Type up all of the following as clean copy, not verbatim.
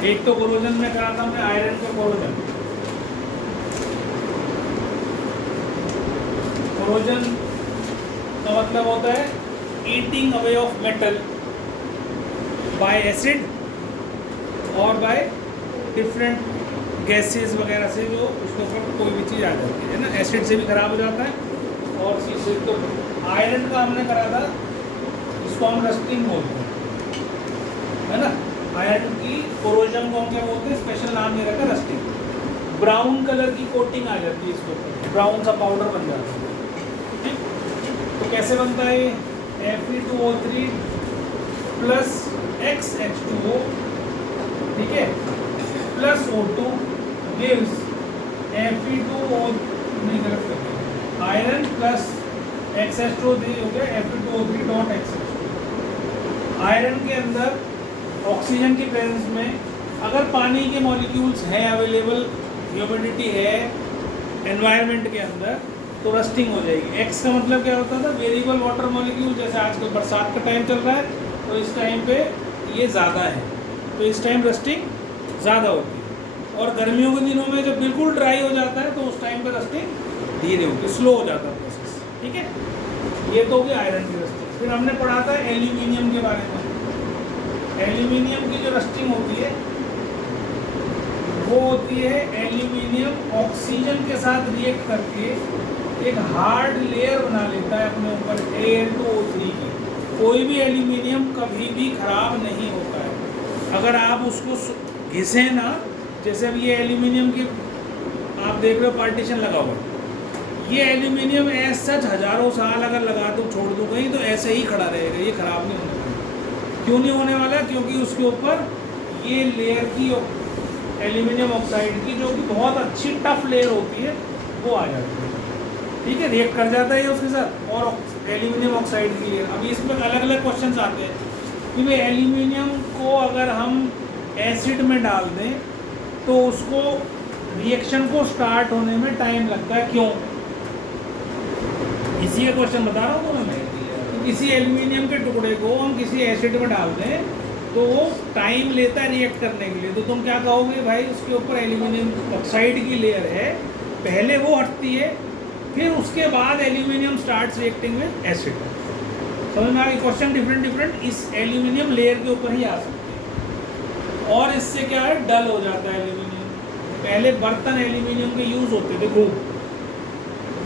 एक तो कोरोजन में करा था हमने आयरन का कोरोजन। कोरोजन का मतलब होता है eating away of metal by acid और बाय डिफरेंट गैसेस वगैरह से, जो उसके ऊपर कोई भी चीज़ आ जाती है ना, एसिड से भी खराब हो जाता है और चीज़ से। तो आयरन का हमने करा था, इसको हम रस्टिंग बोलते हैं, है ना। आयरन की कोरोजन को हम क्या बोलते हैं, स्पेशल नाम नहीं रखा, रस्टिंग। ब्राउन कलर की कोटिंग आ जाती है इसके ऊपर, ब्राउन सा पाउडर बन जाता है। ठीक, तो कैसे बनता है ये? Fe2O3 प्लस XH2O, ठीक है, प्लस O2 गिव्स Fe2O, नहीं गलत कर दिया, आयरन प्लस XH2O हो गया Fe2O3 डॉट XH2। आयरन के अंदर ऑक्सीजन की प्रेजेंस में अगर पानी के मॉलिक्यूल्स हैं अवेलेबल, ह्यूमिडिटी है एनवायरनमेंट के अंदर, तो रस्टिंग हो जाएगी। एक्स का मतलब क्या होता था, वेरिएबल वाटर मॉलिक्यूल। जैसे आजकल बरसात का टाइम चल रहा है तो इस टाइम पे ये ज़्यादा है, तो इस टाइम रस्टिंग ज़्यादा होती है। और गर्मियों के दिनों में जब बिल्कुल ड्राई हो जाता है तो उस टाइम पे रस्टिंग धीरे होती है, स्लो हो जाता है प्रोसेस। ठीक है, ये तो हो गया आयरन की रस्टिंग। फिर हमने पढ़ा था एल्यूमिनियम के बारे में। एल्यूमिनियम की जो रस्टिंग होती है वो होती है एल्यूमिनियम ऑक्सीजन के साथ रिएक्ट करके एक हार्ड लेयर बना लेता है अपने ऊपर Al2O3 की। कोई भी एल्यूमिनियम कभी भी खराब नहीं होता है अगर आप उसको घिसे ना। जैसे अब ये एल्यूमिनियम की आप देख रहे हो पार्टीशन लगा हुआ, ये एल्यूमिनियम ऐसा हजारों साल अगर लगा दूँ छोड़ दूँ कहीं तो ऐसे ही खड़ा रहेगा, ये खराब नहीं होने वाला। क्यों नहीं होने वाला? क्योंकि उसके ऊपर ये लेयर की एल्यूमिनियम ऑक्साइड की, जो कि बहुत अच्छी टफ लेयर होती है, वो आ जाती है। ठीक है, रिएक्ट कर जाता है ये उसके साथ और एल्यूमिनियम ऑक्साइड की लेयर। अभी इसमें अलग अलग क्वेश्चन आते हैं कि भाई एल्यूमिनियम को अगर हम एसिड में डाल दें तो उसको रिएक्शन को स्टार्ट होने में टाइम लगता है, क्यों? इसी का क्वेश्चन बता रहा हूँ मैं। तो किसी एल्यूमिनियम के टुकड़े को हम किसी एसिड में डाल दें तो वो टाइम लेता है रिएक्ट करने के लिए। तो तुम क्या कहोगे, भाई उसके ऊपर एल्यूमिनियम ऑक्साइड की लेयर है, पहले वो हटती है, फिर उसके बाद aluminium starts reacting with acid. समझ में आ गई? क्वेश्चन डिफरेंट इस एल्यूमिनियम लेयर के ऊपर ही आ सकते हैं। और इससे क्या है, डल हो जाता है एल्यूमिनियम। पहले बर्तन एल्यूमिनियम के यूज़ होते थे खूब,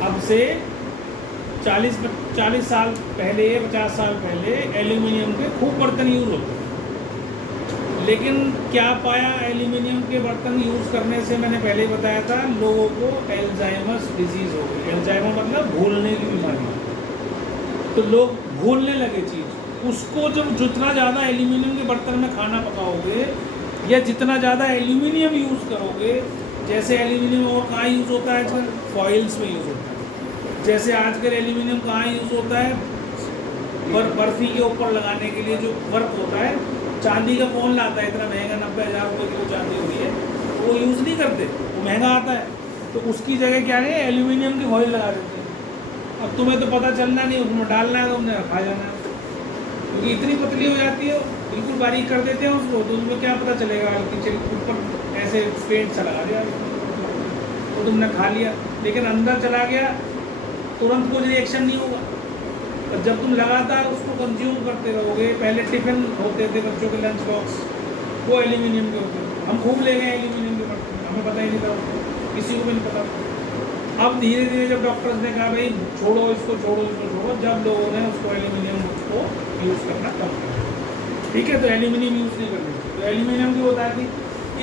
अब से 40 साल पहले, 50 साल पहले एल्यूमिनियम के खूब बर्तन यूज़ होते थे। लेकिन क्या पाया एल्यूमिनियम के बर्तन यूज़ करने से? मैंने पहले ही बताया था, लोगों को एल्जाइमर्स डिजीज़ हो गई। एल्जाइमर मतलब भूलने की बीमारी। तो लोग भूलने लगे चीज़। उसको जब जितना ज़्यादा एल्यूमिनियम के बर्तन में खाना पकाओगे या जितना ज़्यादा एल्यूमिनियम यूज़ करोगे, जैसे एल्यूमिनियम और कहाँ यूज़ होता है आजकल? फॉइल्स में यूज़ होता है। जैसे आजकल एल्यूमिनियम कहाँ यूज़ होता है? बर्फ़ी के ऊपर लगाने के लिए जो वर्क होता है, चांदी का कौन लाता है इतना महंगा, 90,000 रुपये की वो चांदी होती है, वो यूज़ नहीं करते, वो महंगा आता है। तो उसकी जगह क्या है, एल्यूमिनियम की फॉइल लगा देते हैं। अब तुम्हें तो पता चलना नहीं, उसमें डालना है तो उन्हें खा जाना है, क्योंकि इतनी पतली हो जाती है, बिल्कुल बारीक कर देते हैं उसको, तो उसमें क्या पता चलेगा कि ऊपर ऐसे पेंट सा लगा दिया तो तुमने खा लिया, लेकिन अंदर चला गया, तुरंत कुछ रिएक्शन नहीं होगा। और जब तुम लगातार उसको कंज्यूम करते रहोगे, पहले टिफ़िन होते थे बच्चों के लंच बॉक्स, वो एल्यूमिनियम के होते थे। हम खूब ले गए एल्यूमिनियम के बर्तन, हमें पता ही नहीं था, किसी को भी नहीं पता। अब धीरे धीरे जब डॉक्टर्स ने कहा भाई छोड़ो इसको, छोड़ो इसको, छोड़ो, जब लोगों ने उसको एल्यूमिनियम को यूज़ करना कम किया। ठीक है, तो एल्यूमिनियम यूज़ नहीं करनी, तो एल्यूमिनियम की होता थी।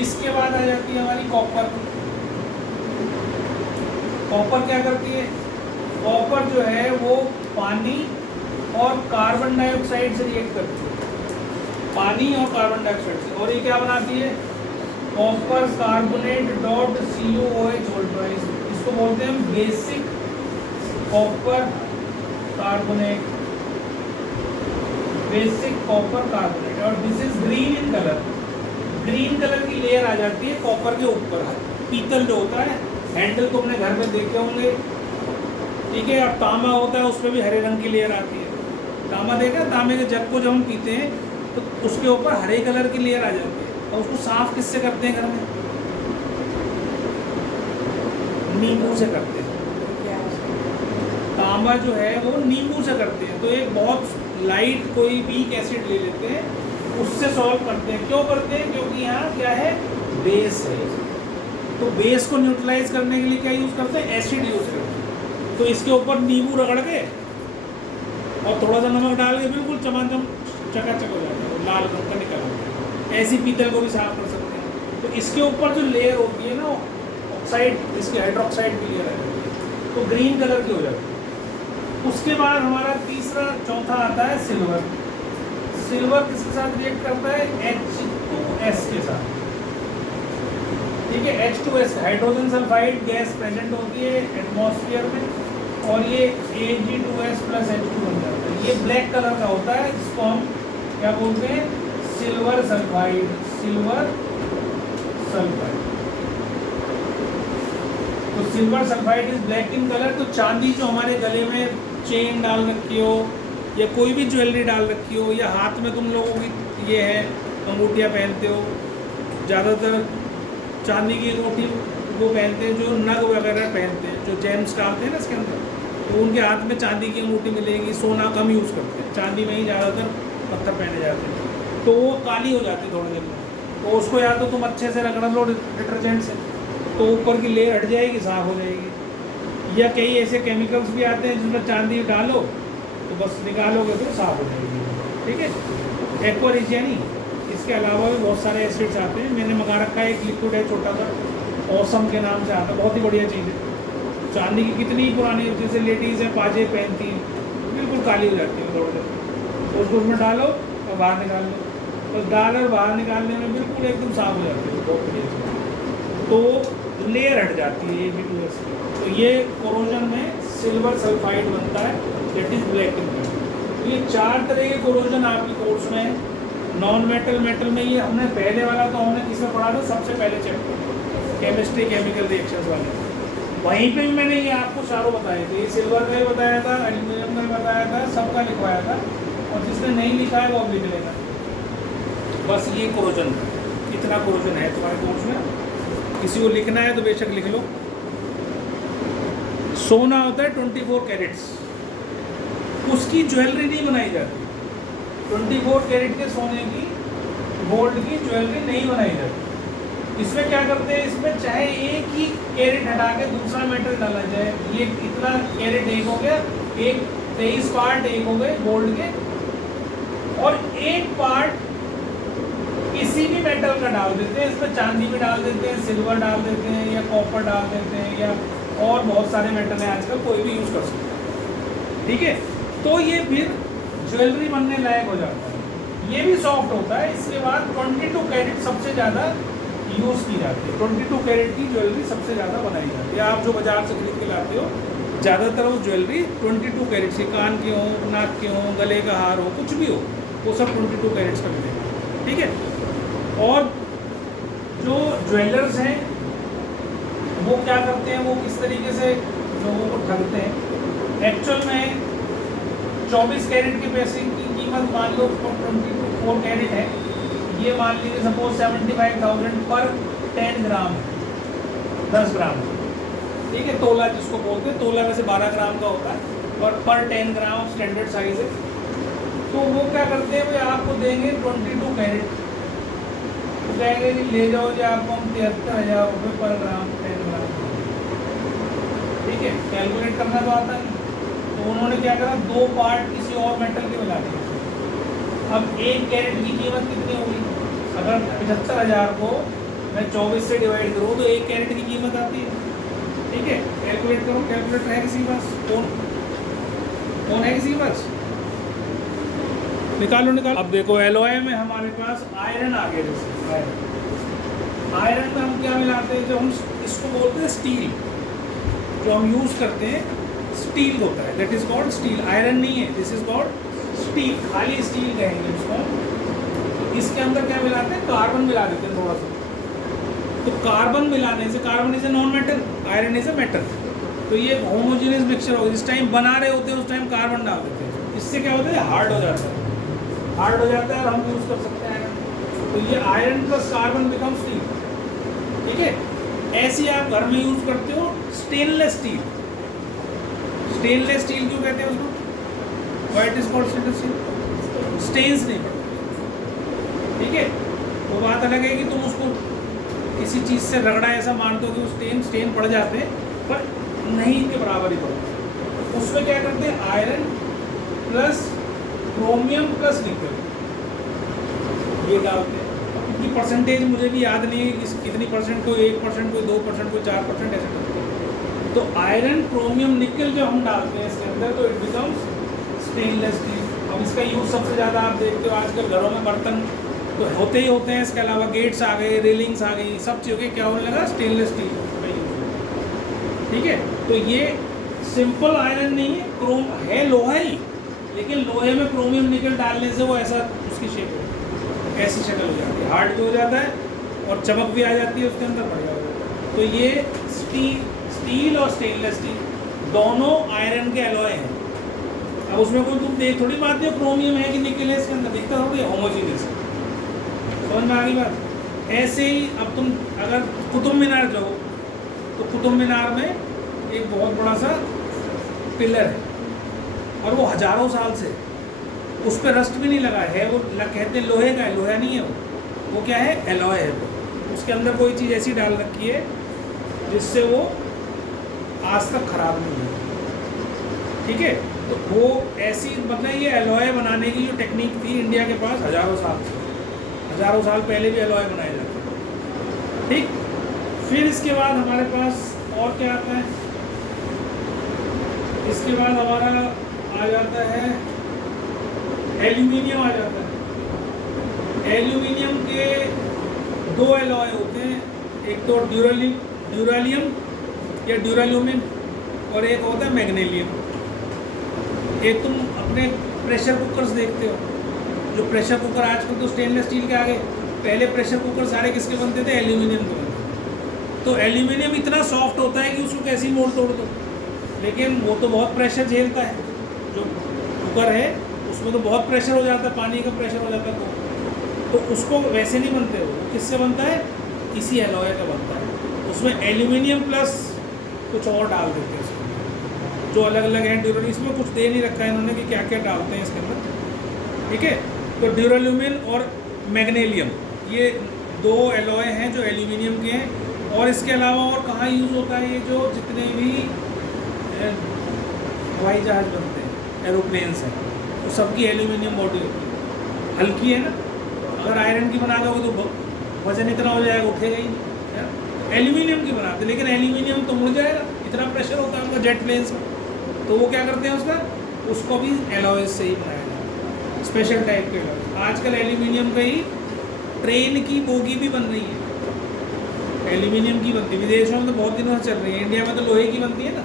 इसके बाद आ जाती है हमारी कॉपर। कॉपर क्या करती है? कॉपर जो है वो पानी और कार्बन डाइऑक्साइड से रिएक्ट करती है, पानी और कार्बन डाइऑक्साइड से। और ये क्या बनाती है? कॉपर कार्बोनेट डॉट CuOH वोल्ट्राइज। इसको बोलते हैं basic copper carbonate, basic copper carbonate. और this is green in colour. Green colour की लेयर आ जाती है कॉपर के ऊपर। पीतल जो होता है, हैंडल तुमने घर में देखे होंगे, ठीक है। और तांबा होता है, उस पर भी हरे रंग की लेयर आती है। तांबा देखा? तांबे के जग को जब हम पीते हैं तो उसके ऊपर हरे कलर की लेयर आ जाती है। और उसको साफ किससे करते हैं घर में? नींबू से करते हैं। तांबा जो है वो नींबू से करते हैं। तो एक बहुत लाइट कोई वीक एसिड ले लेते हैं, उससे सॉल्व करते हैं। क्यों करते हैं? क्योंकि यहाँ क्या है, बेस है। तो बेस को न्यूट्रलाइज करने के लिए क्या यूज़ करते हैं? एसिड यूज़ करते हैं। तो इसके ऊपर नींबू रगड़ के और थोड़ा सा नमक डाल के बिल्कुल चमाचम चकाचक हो जाता है, लाल रंग का निकल आता है। ऐसी पीतल को भी साफ कर सकते हैं। तो इसके ऊपर जो लेयर होती है ना, ऑक्साइड, इसकी हाइड्रोक्साइड की लेयर है, तो ग्रीन कलर की हो जाती है। उसके बाद हमारा तीसरा चौथा आता है सिल्वर। सिल्वर किसके साथ रिएक्ट करता है? H2S के साथ। ठीक है, H2S hydrogen sulphide gas present होती है एटमॉस्फेयर में, और ये Ag2S प्लस H2 बन जाता है। ये ब्लैक कलर का होता है, जिसको हम क्या बोलते हैं? Silver sulphide. Silver sulphide. तो silver sulphide is black in colour. तो चांदी जो हमारे गले में चेन डाल रखी हो, या कोई भी ज्वेलरी डाल रखी हो, या हाथ में तुम लोगों की ये है अंगूठियाँ पहनते हो, ज़्यादातर चांदी की अंगूठी वो पहनते हैं, जो नग वगैरह पहनते हैं, जो जेम्स डालते हैं ना इसके अंदर, तो उनके हाथ में चांदी की अंगूठी मिलेगी। सोना कम यूज़ करते हैं, चांदी में ही ज़्यादातर पत्थर पहने जाते हैं। तो वो काली हो जाती है थोड़े दिन में। तो उसको या तो तुम अच्छे से रगड़ लो डिटर्जेंट से, तो ऊपर की लेयर हट जाएगी, साफ हो जाएगी। या कई ऐसे केमिकल्स भी आते हैं जिसमें चांदी डालो तो बस निकालोगे तो साफ हो जाएगी। ठीक है, एक्वा रिजियानी। इसके अलावा भी बहुत सारे एसिड्स आते हैं। मैंने मंगा रखा है, एक लिक्विड है छोटा सा, ऑसम के नाम से आता है, बहुत ही बढ़िया चीज़ है। चांदी की कितनी पुरानी, जैसे लेडीज़ हैं पाजे पहनती हैं, बिल्कुल काली हो जाती है थोड़ी देर, उसको उसमें डालो और बाहर निकाल लो, बस डाल और बाहर निकालने में बिल्कुल एकदम साफ हो जाती है, बहुत बढ़िया चीज़। तो लेयर हट जाती है Ag2S की। तो ये कोरोजन में सिल्वर सल्फाइड बनता है, that is black in colour. तो ये 4 तरह के कोरोजन आपके कोर्स में है। नॉन मेटल, मेटल में ये हमने पहले वाला तो हमने किसमें पढ़ा था? सबसे पहले चैप्टर केमिस्ट्री केमिकल रिएक्शंस वाले, वहीं पे भी मैंने ये आपको चारों बताए थे। ये सिल्वर का ही बताया था, एल्यूमिनियम का भी बताया था, सबका लिखवाया था। और जिसने नहीं लिखा है वो अब लिख लेगा। बस ये कोरोजन, इतना कोरोजन है तुम्हारे कोर्स में। किसी को लिखना है तो बेशक लिख लो। सोना होता है 24 कैरेट्स, उसकी ज्वेलरी नहीं बनाई जाती। 24 कैरेट के सोने की, गोल्ड की ज्वेलरी नहीं बनाई जाती। इसमें क्या करते हैं? इसमें चाहे एक ही कैरेट हटा के दूसरा मेटल डाला जाए, ये इतना कैरेट एक हो गया, एक 23 पार्ट एक हो गए गोल्ड के, और एक पार्ट किसी भी मेटल का डाल देते हैं। इसमें चांदी भी डाल देते हैं, सिल्वर डाल देते हैं, या कॉपर डाल देते हैं, या और बहुत सारे मेटल हैं आजकल, कोई भी यूज़ कर सकते हैं। ठीक है, तो ये फिर ज्वेलरी बनने लायक हो जाता है। ये भी सॉफ्ट होता है। इसके बाद 22 कैरेट सबसे ज़्यादा यूज़ की जाती है। 22 कैरेट की ज्वेलरी सबसे ज़्यादा बनाई जाती है। आप जो बाजार से खरीद के लाते हो, ज़्यादातर वो ज्वेलरी 22 कैरेट से, कान के हो, नाक के हो, गले का हार हो, कुछ भी हो, वो सब 22 कैरेट्स का मिलेगा। ठीक है, और जो ज्वेलर्स हैं वो क्या करते हैं? वो किस तरीके से लोगों को ठगते हैं? एक्चुअल में 24 कैरेट के पैसे की कीमत मान लो 24 कैरेट है, ये मान लीजिए सपोज 75,000 पर 10 ग्राम, 10 ग्राम। ठीक है, तोला जिसको बोलते हैं, तोला वैसे 12 ग्राम का होता है, और पर 10 ग्राम स्टैंडर्ड साइज है। तो वो क्या करते हैं? भाई आपको देंगे 22 कैरेट, तो कहेंगे कि ले जाओ जी, आपको हम 73,000 रुपये पर ग्राम, 10 ग्राम। ठीक है, कैलकुलेट करना तो आता नहीं। तो उन्होंने क्या करा? 2 पार्ट किसी और मेटल के मिला दिए। अब 1 कैरेट की कीमत कितनी होगी? अगर 75,000 को मैं 24 से डिवाइड करूँ तो 1 कैरेट की कीमत आती है। ठीक है, कैलकुलेट करो। कैलकुलेटर है किसी के पास? कौन है किसी के पास? निकालो निकालो। अब देखो, एलॉय में हमारे पास आयरन आ गया। जैसे आयरन में हम क्या मिलाते हैं? जो हम इसको बोलते हैं स्टील, जो हम यूज़ करते हैं स्टील होता है, that is called steel. Iron नहीं है, दिस इज कॉल्ड स्टील, खाली स्टील कहेंगे उसको। तो इसके अंदर क्या मिलाते हैं? कार्बन मिला देते हैं थोड़ा सा। तो कार्बन मिलाने से, carbon is a non metal, iron is a metal, तो ये होमोजेनियस मिक्सचर होगा। जिस टाइम बना रहे होते हैं उस टाइम कार्बन डाल देते हैं, इससे क्या होता है? हार्ड हो जाता है, हार्ड हो जाता है और हम यूज़ कर सकते हैं आयरन। तो ये iron plus carbon become steel. ठीक है, ऐसे आप घर में यूज करते हो स्टेनलेस स्टील। स्टेनलेस स्टील क्यों कहते हैं उसको? Why it is called stainless steel? Stains नहीं पड़ते। ठीक है, वो बात अलग है कि तुम उसको किसी चीज़ से रगड़ा ऐसा मानते हो कि वो स्टेन पड़ जाते हैं, पर नहीं के बराबर ही पड़ते। उसमें क्या करते हैं, आयरन प्लस क्रोमियम प्लस निकल ये डालते हैं। इनकी परसेंटेज मुझे भी याद नहीं है कि कितनी परसेंट, कोई 1%, कोई 2%, कोई 4% ऐसे करते हैं। तो आयरन क्रोमियम निकल जो हम डालते हैं इसके अंदर, तो इट बिकम्स स्टेनलेस स्टील। अब इसका यूज़ सबसे ज़्यादा आप देखते हो आजकल घरों में बर्तन तो होते ही होते हैं। इसके अलावा गेट्स आ गए, रेलिंग्स आ गई, सब चीज़ों क्या होने लगा, स्टेनलेस स्टील का यूज। ठीक है, तो ये सिंपल आयरन नहीं है, क्रोम है, लोहा ही, लेकिन लोहे में क्रोमियम निकल डालने से वो ऐसा उसकी शेप हो, ऐसी शक्ल हो जाती है, हार्ड भी हो जाता है और चमक भी आ जाती है उसके अंदर, बढ़िया हो जाता है। तो ये स्टील और स्टेनलेस स्टील दोनों आयरन के एलॉय हैं। अब उसमें कोई तुम देख थोड़ी बात है क्रोमियम है कि निकल है, इसके अंदर दिखता थोड़ी होमोजीनियस। समझ में आ गई बात? ऐसे ही अब तुम अगर कुतुब मीनार जाओ तो कुतुब मीनार में एक बहुत बड़ा सा पिलर है और वो हजारों साल से उस पर रस्ट भी नहीं लगा है, वो कहते हैं लोहे का है, लोहा नहीं है वो क्या है, एलॉय है। वो उसके अंदर कोई चीज़ ऐसी डाल रखी है जिससे वो आज तक खराब नहीं हुई। ठीक है, तो वो ऐसी मतलब ये एलॉय बनाने की जो टेक्निक थी इंडिया के पास हजारों साल पहले भी एलॉय बनाए जाते हैं। ठीक, फिर इसके बाद हमारे पास और क्या आता है, इसके बाद हमारा आ जाता है एल्यूमिनियम आ जाता है। एल्यूमिनियम के दो एलॉय होते हैं, एक तो ड्यूरालियम या ड्यूराल्यूमिन और एक होता है मैग्नीशियम। एक तुम अपने प्रेशर कुकर्स देखते हो, जो प्रेशर कुकर आजकल तो स्टेनलेस स्टील के आ गए, पहले प्रेशर कुकर सारे किसके बनते थे, एल्यूमिनियम के बनते थे। तो एल्यूमिनियम इतना सॉफ्ट होता है कि उसको कैसे ही मोड़ तोड़ दो, लेकिन वो तो बहुत प्रेशर झेलता है। जो कुकर है उसमें तो बहुत प्रेशर हो जाता है, पानी का प्रेशर हो जाता है, तो उसको वैसे नहीं बनते हो। किससे बनता है, इसी एलॉय का बनता है। उसमें एल्यूमिनियम प्लस कुछ और डाल देते हैं उसमें, जो अलग अलग है ड्यूरल, इसमें कुछ दे नहीं रखा है इन्होंने कि क्या क्या डालते हैं इसके अंदर। ठीक है, तो ड्यूराल्यूमिन और मैग्नीशियम ये दो एलॉय हैं जो एल्यूमिनियम के हैं। और इसके अलावा और कहाँ यूज़ होता है, ये जो जितने भी हवाई जहाज बनते हैं, एरोप्लेन्स हैं, तो सबकी एल्यूमिनियम बॉडी होती है, हल्की है ना। अगर आयरन की बना दोगे तो वजन इतना हो जाएगा, उठेगा ही नहीं। एल्यूमिनियम की बनाते, लेकिन एल्यूमिनियम तो मुड़ जाएगा, इतना प्रेशर होता है उनका जेट प्लेन्स का। तो वो क्या करते हैं उसको भी एलॉय से ही बनाया जाता है, स्पेशल टाइप के एलॉय। आजकल एल्यूमिनियम का ही ट्रेन की बोगी भी बन रही है, एल्यूमिनियम की बनती है। विदेशों में तो बहुत दिनों से चल रही है, इंडिया में तो लोहे की बनती है ना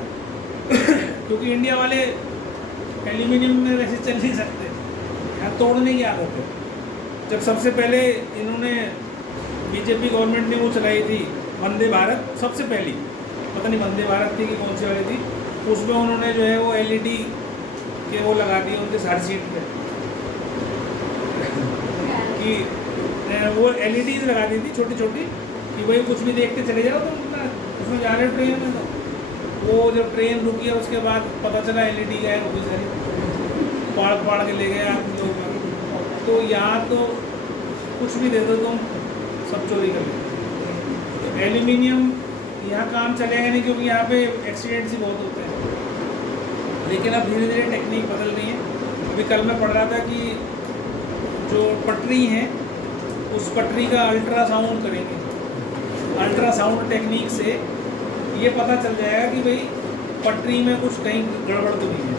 क्योंकि इंडिया वाले एल्यूमिनियम में वैसे चल नहीं सकते, यहाँ तोड़ने की आदत है। जब सबसे पहले इन्होंने बीजेपी गवर्नमेंट ने वो चलाई थी वंदे भारत, सबसे पहली, पता नहीं वंदे भारत थी कि कौन सी वाली थी, उसमें उन्होंने जो है वो LED के वो लगा दिए उनके हर सीट पे कि वो LEDs लगा दी थी छोटी छोटी, कि भाई कुछ भी देखते चले जाओ तुम अपना, उसमें जा रहे ट्रेन में। तो वो जब ट्रेन रुकी है उसके बाद पता चला LED है वो भी सारी पाड़ के ले गए आप लोग। तो यहाँ तो कुछ भी दे दो तुम, सब चोरी कर लो। तो एल्यूमिनियम यहाँ काम चलेगा नहीं, क्योंकि यहाँ पे एक्सीडेंट्स ही बहुत होते हैं। लेकिन अब धीरे धीरे टेक्निक बदल रही है। अभी कल मैं पढ़ रहा था कि जो पटरी हैं उस पटरी का अल्ट्रासाउंड करेंगे, अल्ट्रासाउंड टेक्निक से ये पता चल जाएगा कि भाई पटरी में कुछ कहीं गड़बड़ तो नहीं है।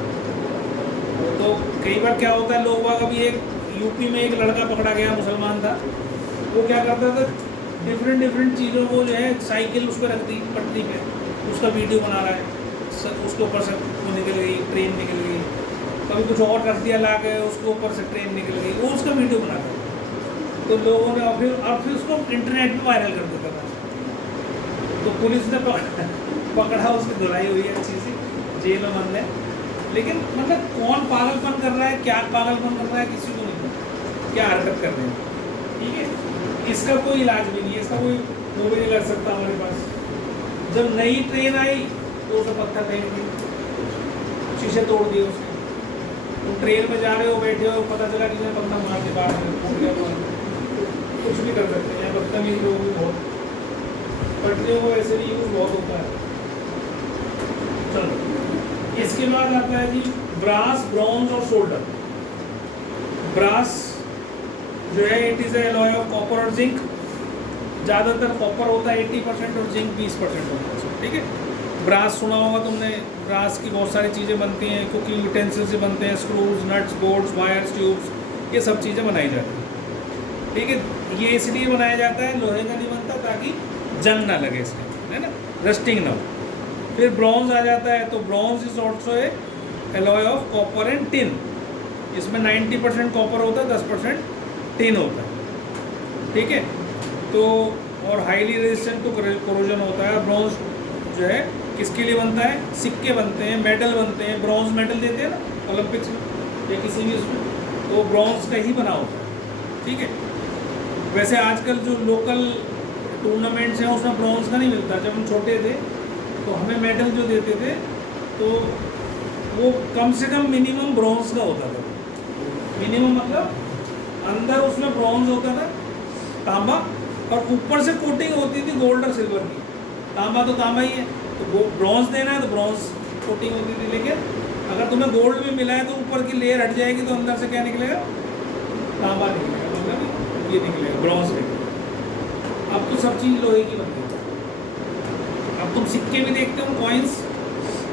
तो कई बार क्या होता है, लोग अभी एक यूपी में एक लड़का पकड़ा गया, मुसलमान था, वो क्या करता था, डिफरेंट चीज़ों को जो है साइकिल उस पर रख दी पटरी पे, उसका वीडियो बना रहा है, उसके ऊपर से वो निकल गई, ट्रेन निकल गई, कभी कुछ और रख दिया ला के, उसके ऊपर से ट्रेन निकल गई, वो उसका वीडियो बना रहा है। तो लोगों ने फिर उसको इंटरनेट पे वायरल कर देता था। तो पुलिस ने पकड़ा, उसकी धुलाई हुई है अच्छी सी, जेल में बंद है। लेकिन मतलब कौन पागलपन कर रहा है, क्या पागलपन कर रहा है, किसी को नहीं, क्या हरकत कर रहे हैं। ठीक है, इसका कोई इलाज भी नहीं है, इसका कोई वो भी नहीं कर सकता हमारे पास। जब नई ट्रेन आई तो उसमें पत्थर फेंक दिए, शीशे तोड़ दिए उसके। तुम ट्रेन में जा रहे हो, बैठे हो, पता चला कि पत्थर मार के बाहर कुछ भी कर सकते हैं। बदतमीज लोग भी बहुत, पटरियों को ऐसे भी यूज बहुत होता है। चलो इसके बाद आता है जी ब्रास, ब्रॉन्ज और शोल्डर। ब्रास जो है it is alloy of copper और जिंक। ज़्यादातर कॉपर होता है 80% और जिंक 20% होता है, ठीक है। ब्रास सुना होगा तुमने, ब्रास की बहुत सारी चीज़ें बनती हैं, कुकिंग यूटेंसिल्स से बनते हैं, screws, nuts, bolts, wires, tubes, ये सब चीज़ें बनाई जाती हैं, ठीक है। ये इसलिए बनाया जाता है, लोहे का नहीं बनता ताकि जंग ना लगे इसमें, है ना, रस्टिंग ना हो। फिर ब्रॉन्ज आ जाता है, तो bronze is also a alloy of copper and tin. इसमें 90% कॉपर होता है, 10% टिन होता है, ठीक है। तो और हाईली रेजिस्टेंट टू कोरोजन होता है। ब्रॉन्ज जो है किसके लिए बनता है, सिक्के बनते हैं, मेडल बनते हैं, ब्रॉन्ज मेडल देते हैं ना ओलंपिक्स में या किसी भी उसमें, तो ब्रॉन्ज का ही बना होता है, ठीक है। वैसे आजकल जो लोकल टूर्नामेंट्स हैं उसमें ब्रॉन्ज का नहीं मिलता। जब हम छोटे थे तो हमें मेडल जो देते थे तो वो कम से कम मिनिमम ब्रॉन्ज का होता था। मिनिमम मतलब अंदर उसमें ब्रॉन्ज होता था, तांबा, और ऊपर से कोटिंग होती थी गोल्ड और सिल्वर की। तांबा तो तांबा ही है, तो ब्रॉन्ज देना है तो ब्रॉन्ज कोटिंग होती थी। लेकिन अगर तुम्हें गोल्ड भी मिला है तो ऊपर की लेयर हट जाएगी तो अंदर से क्या निकलेगा, तांबा निकलेगा, मतलब ये निकलेगा, ब्रॉन्ज निकलेगा। अब तो सब चीज़ लोहे की बन गई। अब तुम सिक्के भी देखते हो, कॉइन्स,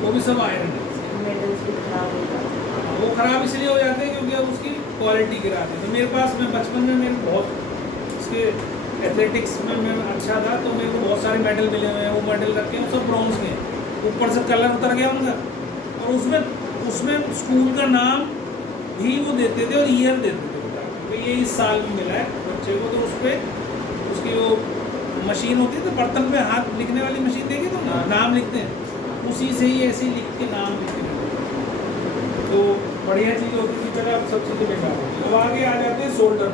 वो भी सब आयरन है। वो खराब इसलिए हो जाते हैं क्योंकि अब उसकी क्वालिटी गिराते हैं। तो मेरे पास, मैं बचपन में मेरे बहुत इसके एथलेटिक्स में मैं अच्छा था, तो मेरे को बहुत सारे मेडल मिले हुए हैं। वो मेडल रखे हैं, सब ब्रॉन्ज के, ऊपर से कलर उतर गया उनका, और उसमें स्कूल का नाम भी वो देते थे और ईयर देते थे, तो ये इस साल में मिला है बच्चे को। तो उस पर उसकी वो मशीन होती है, तो बर्तन पे हाथ लिखने वाली मशीन देखी तो नाम लिखते हैं, उसी से ही ऐसे ही लिख के नाम लिखते हैं। तो बढ़िया चीज़ होती थी, पहले अब सब चीज़ें बेकार होती है। अब आगे आ जाते हैं शोल्डर।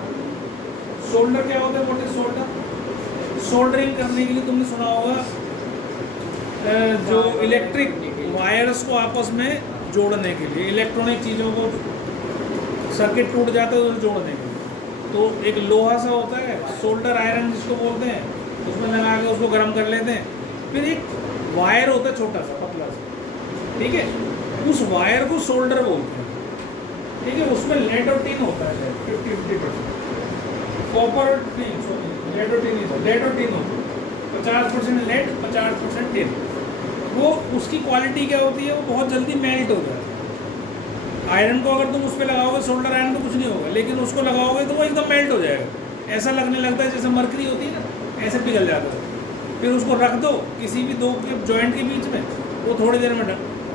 शोल्डर क्या होता है, व्हाट इज शोल्डर? सोल्डरिंग करने के लिए तुमने सुना होगा, जो इलेक्ट्रिक वायर्स को आपस में जोड़ने के लिए, इलेक्ट्रॉनिक चीज़ों को, सर्किट टूट जाता है तो जोड़ने के लिए, तो एक लोहा सा होता है, सोल्डर आयरन जिसको बोलते हैं, उसमें लगा के उसको गर्म कर लेते हैं। फिर एक वायर होता है छोटा सा, पतला सा, ठीक है, उस वायर को शोल्डर बोलते हैं, ठीक है। उसमें लेड और टिन होता है 50-50%, कॉपर लेड और टिन होता है, 50% लेड, 50% टिन। वो उसकी क्वालिटी क्या होती है, वो बहुत जल्दी मेल्ट हो जाता है। आयरन को अगर तुम उस पर लगाओगे, सोल्डर आयरन तो कुछ नहीं होगा, लेकिन उसको लगाओगे तो वो एकदम मेल्ट हो जाएगा। ऐसा लगने लगता है जैसे मरकरी होती है ना, ऐसे पिघल जाता है। फिर उसको रख दो किसी भी दो के जॉइंट के बीच में, वो थोड़ी देर में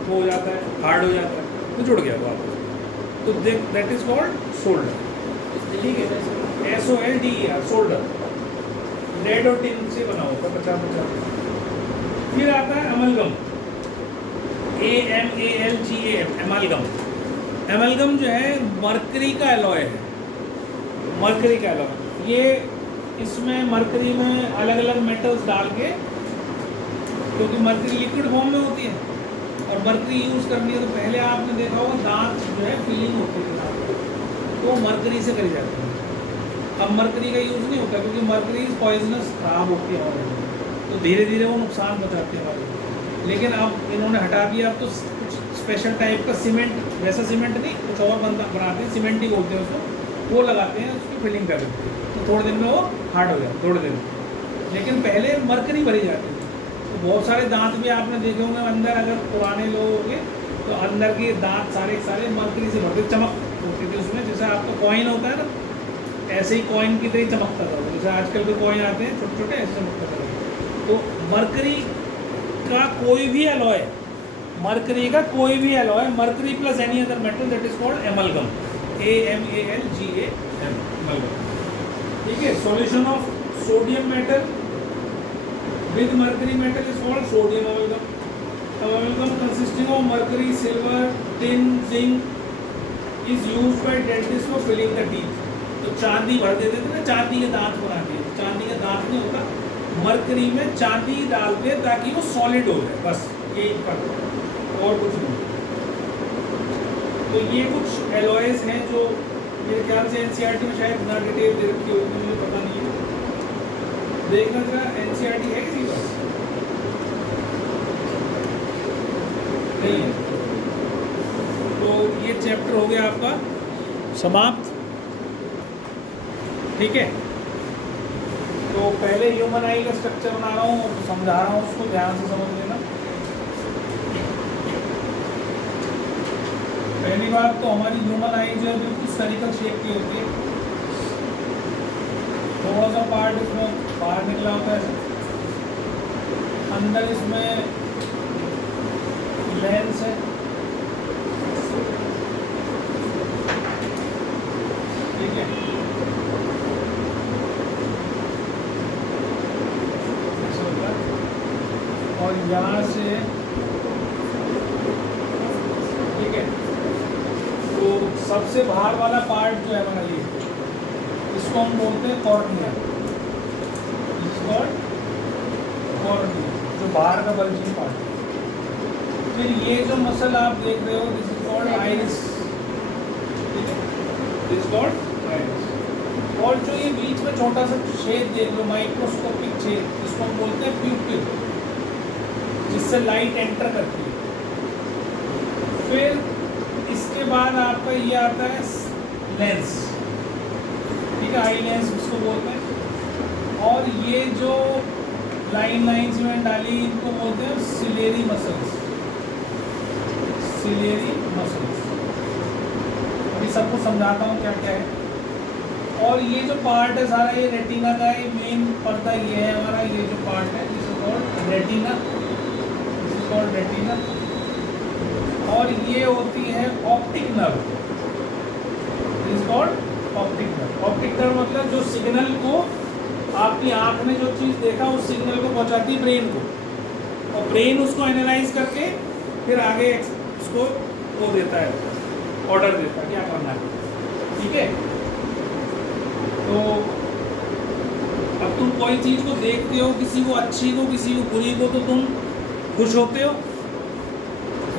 वो हो जाता है, हार्ड हो जाता है, तो जुड़ गया वो आपस। तो दैट इज कॉल्ड सोल्डर, ठीक है, SOLDER, सोल्डर। लेड और टिन से बना होगा 50-50। फिर आता है अमलगम, AMALGAM, एमालगम। एमालगम जो है मरकरी का एलॉय है, मरकरी का एलॉय। ये इसमें मरकरी में अलग अलग मेटल्स डाल के, क्योंकि मरकरी लिक्विड फॉर्म में होती है और मरकरी यूज़ करनी है, तो पहले आपने देखा होगा दांत जो है फीलिंग होती है दांत, तो मरकरी से करी जाती है। अब मरकरी का यूज़ नहीं होता क्योंकि मरकरी पॉइजनस, खराब होती है हमारे, तो धीरे धीरे वो नुकसान बताती है हमारे। लेकिन अब इन्होंने हटा दिया, अब तो कुछ स्पेशल टाइप का सीमेंट, वैसा सीमेंट नहीं, कुछ और बनाते हैं, सीमेंट ही बोलते हैं उसको, वो लगाते हैं, उसकी फिलिंग कर देते हैं, तो थोड़े दिन में वो हार्ड हो जाए, थोड़े दिन में। लेकिन पहले मरकरी भरी जाती थी, तो बहुत सारे दांत भी आपने देखे होंगे अंदर, अगर पुराने लोग होंगे तो अंदर के दांत सारे मरकरी से भरते, चमक होती थी उसमें, जैसे आपका कॉइन होता है ना, ऐसे ही कॉइन की तरह चमकता था, जैसे आजकल के कॉइन आते हैं छोटे छोटे, ऐसे चमकता था। तो मरकरी का कोई भी एलॉय, मरकरी का कोई भी alloy, mercury plus any other metal, that is called amalgam, AMALGAM, ठीक है। Solution of sodium metal with mercury metal is called sodium amalgam. Amalgam consisting of mercury, silver, tin, zinc is used by dentists for filling the teeth। तो चांदी भर देते थे ना, चांदी के दांत बना दिए, नहीं होता, मरकरी में चांदी डालते हैं ताकि वो सॉलिड हो जाए, बस यही फर्क, और कुछ नहीं। तो ये कुछ एलॉयज हैं जो मेरे ख्याल से एनसीईआरटी में शायद ना डिटेल दे रखी होगी, मुझे पता नहीं है, देखना जरा एनसीईआरटी है किसी पास, नहीं है। तो ये चैप्टर हो गया आपका समाप्त, ठीक है। तो पहले ह्यूमन आई का स्ट्रक्चर बना रहा हूँ और समझा रहा हूँ, उसको ध्यान से समझ लेना। पहली बात तो हमारी ह्यूमन आई जो है बिल्कुल स्फेरिकल शेप की होती है, थोड़ा सा पार्ट इसमें बाहर निकला होता है, अंदर इसमें लेंस है, ठीक है, और यहाँ से, ठीक है, तो सबसे बाहर वाला पार्ट जो है हमारा ये, इसको हम बोलते हैं कॉर्निया, कॉर्निया जो बाहर का बल्जिंग पार्ट है। फिर ये जो मसल आप देख रहे हो, दिस इज कॉल्ड आइरिस, ठीक है, दिस इज कॉल्ड आइरिस। और जो ये बीच में छोटा सा छेद देख लो, माइक्रोस्कोपिक छेद, इसको हम बोलते हैं प्यूपिल, जिससे लाइट एंटर करती है। फिर इसके बाद आपका ये आता है लेंस, ठीक है, आई लेंस उसको बोलते हैं। और ये जो लाइन्स में डाली, इनको बोलते हैं सिलेरी मसल्स, सिलेरी मसल्स। अभी सबको समझाता हूँ क्या क्या है। और ये जो पार्ट है सारा, ये रेटिना का है, मेन पर्दा ये है हमारा, ये जो पार्ट है this is called retina, this is called retina. और ये होती है optic nerve, this is called optic nerve. Optic nerve मतलब जो सिग्नल को, आपकी आंख ने जो चीज़ देखा उस सिग्नल को पहुंचाती है ब्रेन को, और ब्रेन उसको एनालाइज करके फिर आगे उसको वो देता है, ऑर्डर देता है क्या करना है, ठीक है। तो अब तुम कोई चीज़ को देखते हो, किसी को अच्छी को, किसी को बुरी को, तो तुम खुश होते हो,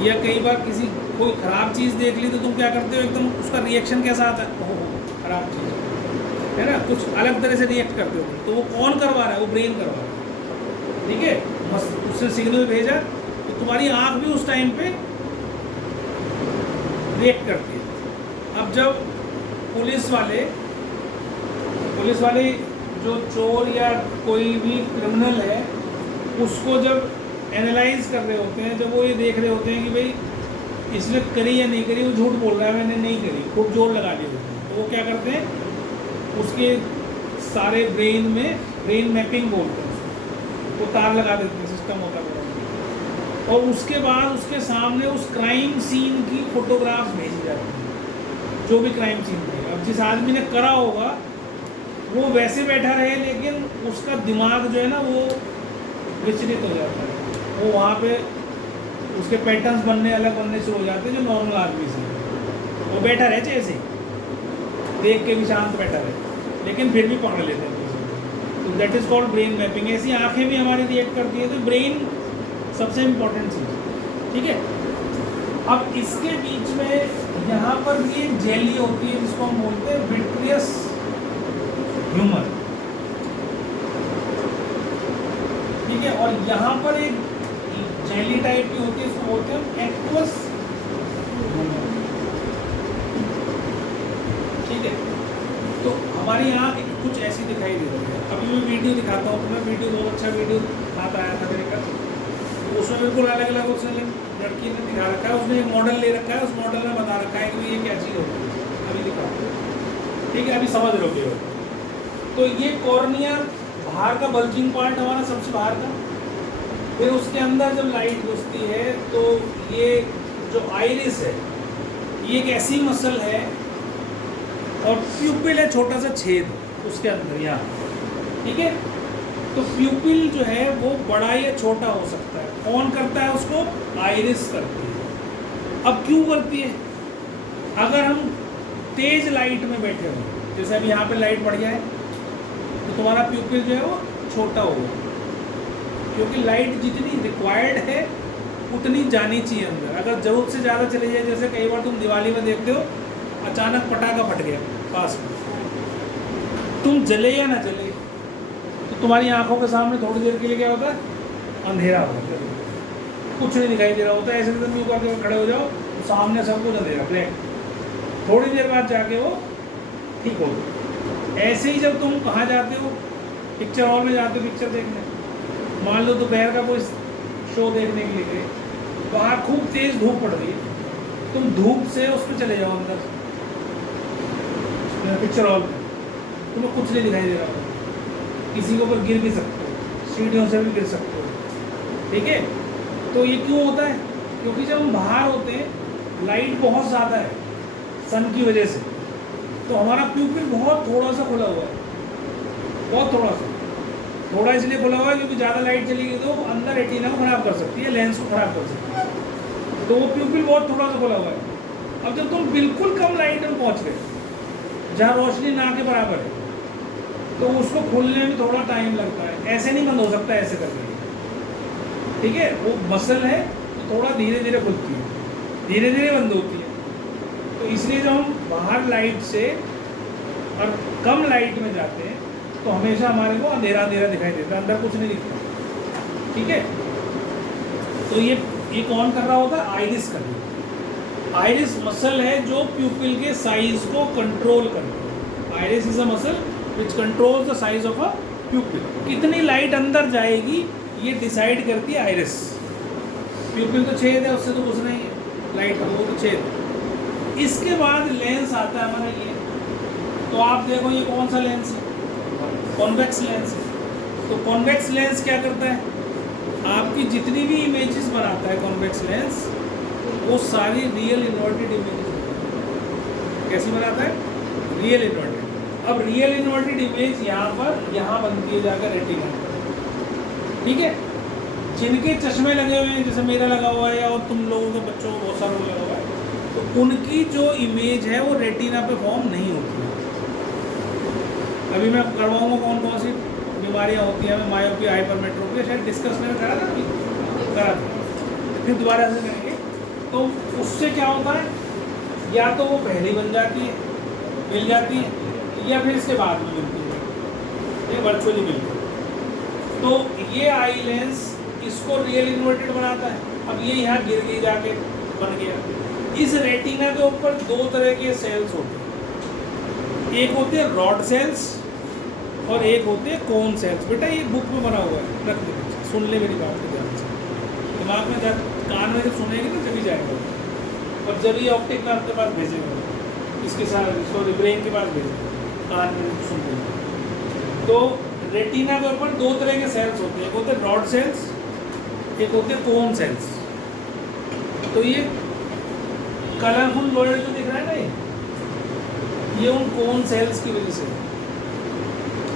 या कई बार किसी कोई ख़राब चीज़ देख ली तो तुम क्या करते हो, एकदम उसका रिएक्शन कैसा आता है, ओहो खराब चीज़ है ना, कुछ अलग तरह से रिएक्ट करते हो। तो वो कौन करवा रहा है, वो ब्रेन करवा रहा है, ठीक है, बस उससे सिग्नल भेजा तो तुम्हारी आँख भी उस टाइम पे रिएक्ट करती है। अब जब पुलिस वाले जो चोर या कोई भी क्रिमिनल है, उसको जब एनालाइज कर रहे होते हैं, जब वो ये देख रहे होते हैं कि भाई इसने करी या नहीं करी, वो झूठ बोल रहा है मैंने नहीं करी, खूब जोर लगा दिया होते हैं, तो वो क्या करते हैं, उसके सारे ब्रेन में ब्रेन मैपिंग बोलते हैं उसको, वो तार लगा देते हैं, सिस्टम होता है। और उसके बाद उसके सामने उस क्राइम सीन की फोटोग्राफ भेजी जाती है, जो भी क्राइम सीन थे। अब जिस आदमी ने करा होगा वो वैसे बैठा रहे, लेकिन उसका दिमाग जो है ना वो विचलित हो जाता है, वो वहाँ पे उसके पैटर्न्स अलग बनने शुरू हो जाते हैं जो नॉर्मल आदमी से। वो बैठा रहे जैसे देख के भी शांत बैठा रहे, लेकिन फिर भी पकड़ लेते हैं। तो that is called brain mapping. ऐसी आंखें भी हमारी रिएक्ट करती है, तो ब्रेन सबसे इम्पोर्टेंट चीज़, ठीक है। अब इसके बीच में यहाँ पर भी एक जेली होती है जिसको हम बोलते हैं विट्रियस ह्यूमर, ठीक है। और यहाँ पर एक जेली टाइप की होती है, इसको बोलते हैं एक्वस ह्यूमर, ठीक है। तो हमारी आँख कुछ ऐसी दिखाई दे रही है। अभी मैं वीडियो दिखाता हूँ, मैं वीडियो बहुत अच्छा वीडियो हाथ आया था मेरे का, उसमें बिल्कुल अलग अलग उसने लड़की ने दिखा रखा है, उसने एक मॉडल ले रखा है, उस मॉडल में बता रखा है कि ये क्या चीज़ होती है। अभी दिखाते हैं, ठीक है, अभी समझ लो केवल। तो ये कॉर्निया बाहर का बल्जिंग पार्ट हमारा सबसे बाहर का, फिर उसके अंदर जब लाइट घुसती है तो ये जो आइरिस है ये एक ऐसी मसल है, और प्यूपिल है छोटा सा छेद उसके अंदर यहाँ, ठीक है। तो प्यूपिल जो है वो बड़ा या छोटा हो सकता है, कौन करता है उसको, आइरिस करती है। अब क्यों करती है, अगर हम तेज लाइट में बैठे हो, जैसे अभी यहाँ पे लाइट बढ़ जाए तो तुम्हारा प्यूपिल जो है वो छोटा होगा, क्योंकि लाइट जितनी रिक्वायर्ड है उतनी जानी चाहिए अंदर। अगर ज़रूरत से ज़्यादा चली जाए, जैसे कई बार तुम दिवाली में देखते हो अचानक पटाखा फट गया पास में, तुम जले या ना जले तो तुम्हारी आंखों के सामने थोड़ी देर के लिए क्या होता है, अंधेरा होता है, कुछ नहीं दिखाई दे रहा होता है। ऐसे तुम यूँ करके खड़े हो जाओ तो सामने सब कुछ अंधेरा ब्लैक, थोड़ी देर बाद जाके वो ठीक हो। ऐसे ही जब तुम कहाँ जाते हो, पिक्चर हॉल में जाते हो पिक्चर देखने, मान लो दोपहर का कोई शो देखने के लिए गए, बाहर खूब तेज धूप पड़ रही है, तुम धूप से उस पर चले जाओ अंदर पिक्चर हॉल में, तुम्हें कुछ नहीं दिखाई दे रहा हो, किसी के ऊपर गिर भी सकते हो, सीढ़ियों से भी गिर सकते हो, ठीक है। तो ये क्यों होता है, क्योंकि जब हम बाहर होते हैं लाइट बहुत ज़्यादा है सन की वजह से, तो हमारा प्यूपिल बहुत थोड़ा सा खुला हुआ है, बहुत थोड़ा सा, थोड़ा इसलिए खुला हुआ है क्योंकि ज़्यादा लाइट चलेगी तो अंदर रेटिना को ख़राब कर सकती है, लेंस को ख़राब कर सकती है, तो वो प्यूपिल बहुत थोड़ा सा खुला हुआ है। अब जब तुम बिल्कुल कम लाइट में पहुँच गए, जहाँ रोशनी ना के बराबर है, तो उसको खुलने में थोड़ा टाइम लगता है, ऐसे नहीं बंद हो सकता ऐसे करके, ठीक है। वो मसल है तो थोड़ा धीरे धीरे खुलती है, धीरे धीरे बंद होती है। तो इसलिए जब हम बाहर लाइट से और कम लाइट में जाते हैं तो हमेशा हमारे को अंधेरा अंधेरा दिखाई देता है, अंदर कुछ नहीं दिखता, ठीक है। तो ये कौन कर रहा होता है, आइरिस कर रही है। आइरिस मसल है जो प्यूपिल के साइज को कंट्रोल करती है। Iris is a muscle which controls the size of a प्यूपिल। कितनी लाइट अंदर जाएगी ये डिसाइड करती है आइरिस। प्यूपिल तो छेद है, उससे तो कुछ नहीं है, लाइट वो तो छेद। इसके बाद लेंस आता है हमारा ये, तो आप देखो ये कौन सा लेंस है, कॉन्वेक्स लेंस है। तो कॉन्वेक्स लेंस क्या करता है, आपकी जितनी भी इमेजेस बनाता है कॉन्वेक्स लेंस, वो सारी रियल इन्वर्टेड इमेजेस कैसी बनाता है, रियल इन्वर्टेड। अब रियल इन्वर्टेड इमेज यहाँ बनती है जाकर रेटिना, ठीक है। जिनके चश्मे लगे हुए हैं, जैसे मेरा लगा हुआ है और तुम लोगों के बच्चों को बहुत सारा लगा हुआ है, तो उनकी जो इमेज है वो रेटिना पे फॉर्म नहीं होती है। अभी मैं करवाऊँगा कौन कौन सी बीमारियाँ होती हैं, मायोपिया, हाइपरमेट्रोपिया, शायद डिस्कस मैंने करा था, करा था, फिर दोबारा से करेंगे। तो उससे क्या होता है, या तो वो पहले बन जाती है, मिल जाती है, या फिर इसके बाद में मिलती है, ये वर्चुअली मिलती है। तो ये आई लेंस इसको रियल इन्वर्टेड बनाता है। अब ये यहाँ गिर गई जाके बन गया। इस रेटिना के ऊपर दो तरह के सेल्स होते हैं, एक होते हैं रॉड सेल्स और एक होते हैं कोन सेल्स। बेटा ये बुक में बना हुआ है, रख दे, सुन ले मेरी बात को ध्यान से, दिमाग में जब कान में जब सुनेंगे तो जब ही जाएगा, और जब ही ऑप्टिक में आपके पास भेजेंगे, इसके साथ इसको ब्रेन के पास भेजेंगे, कान में सुन लेंगे। तो रेटिना के ऊपर दो तरह के सेल्स होते हैं, एक होते हैं रॉड सेल्स, एक होते हैं कोन सेल्स। तो ये कलरफुल वर्ड जो दिख रहा है ना, ये उन कोन सेल्स की वजह से।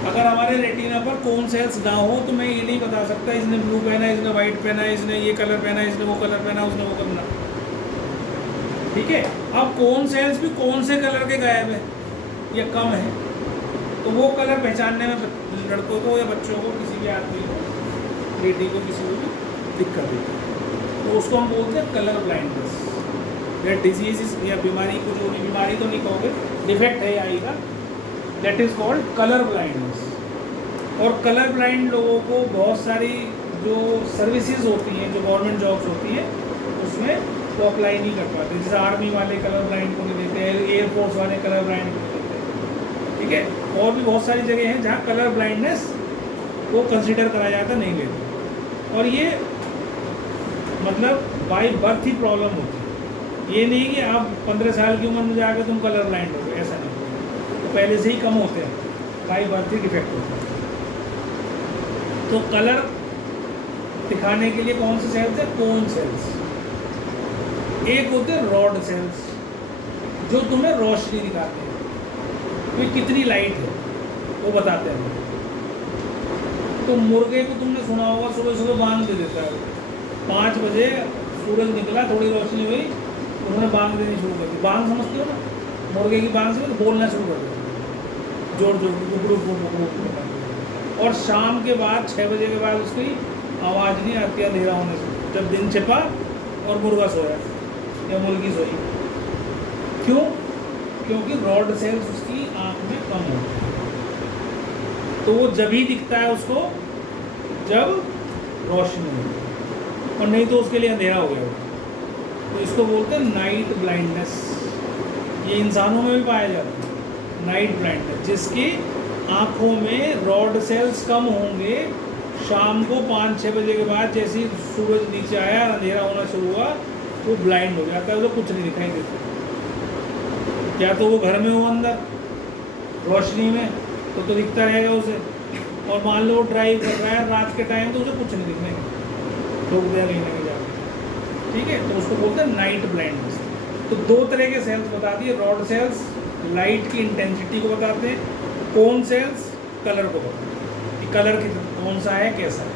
अगर हमारे रेटिना पर कोन सेल्स ना हो तो मैं ये नहीं बता सकता इसने ब्लू पहना है, इसने वाइट पहना है, इसने ये कलर पहना है, इसने वो कलर पहना, उसने वो करना, ठीक है। अब कोन सेल्स भी कौन से कलर के गायब है या कम है, तो वो कलर पहचानने में लड़कों को या बच्चों को, किसी भी आदमी को, लेडी को, किसी को भी दिक्कत है, तो उसको हम बोलते हैं कलर ब्लाइंडनेस या डिजीज या बीमारी को, जो भी बीमारी तो नहीं कहोगे, डिफेक्ट है आई का, that is called colour blindness. और कलर ब्लाइंड लोगों को बहुत सारी जो सर्विसेज होती हैं, जो गवर्नमेंट जॉब्स होती हैं, उसमें वो अप्लाई नहीं कर पाते। जैसे आर्मी वाले कलर ब्लाइंड को नहीं देते हैं, एयरफोर्स वाले कलर ब्लाइंड को नहीं देते हैं, ठीक है। और भी बहुत सारी जगह हैं जहाँ कलर ब्लाइंडनेस को कंसिडर करा जाता, नहीं लेते। और ये मतलब बाय बर्थ ही प्रॉब्लम होती है, ये नहीं कि आप 15 साल की उम्र में जाकर तुम कलर ब्लाइंड हो गए, ऐसा नहीं, तो पहले से ही कम होते हैं, बाय बर्थ ही डिफेक्ट होता है। तो कलर दिखाने के लिए कौन से सेल्स है, कोन सेल्स। एक होते हैं रॉड सेल्स, जो तुम्हें रोशनी दिखाते हैं, कोई कितनी लाइट है वो बताते हैं। तो मुर्गे को तुमने सुना होगा, सुबह सुबह बांग दे देता है, 5 बजे सूरज निकला, थोड़ी रोशनी हुई, उन्होंने बांग देनी शुरू कर दी। बांग समझते हो ना, मुर्गे की बांग से बोलना शुरू कर दिया, जोर जोर, और शाम के बाद 6 बजे के बाद उसकी आवाज़ नहीं आती अंधेरा होने से, जब दिन छिपा और मुर्गा सोया या मुर्गी सोई। क्यों? क्योंकि रॉड सेल्स उसकी आँख में कम होते हैं, तो वो जब ही दिखता है उसको जब रोशनी हो, और नहीं तो उसके लिए अंधेरा हो गया होगा। तो इसको बोलते हैं नाइट ब्लाइंडनेस। ये इंसानों में भी पाया जाता है नाइट ब्लाइंडनेस, जिसकी आँखों में रॉड सेल्स कम होंगे। शाम को 5-6 बजे के बाद जैसे ही सूरज नीचे आया, अंधेरा होना शुरू हुआ, वो ब्लाइंड हो जाता है, तो कुछ नहीं दिखाई देता। या तो वो घर में हो अंदर रोशनी में तो दिखता रहेगा उसे, और मान लो वो ड्राइव कर रहा है रात के टाइम तो उसे कुछ नहीं दिखने लोग देर नहीं जाते। ठीक है, तो उसको बोलते हैं नाइट ब्लाइंडनेस। तो 2 तरह के सेल्स बता दिए, रॉड सेल्स लाइट की इंटेंसिटी को बताते हैं, कोन सेल्स कलर को बताते हैं कि कलर कौन सा है, कैसा है।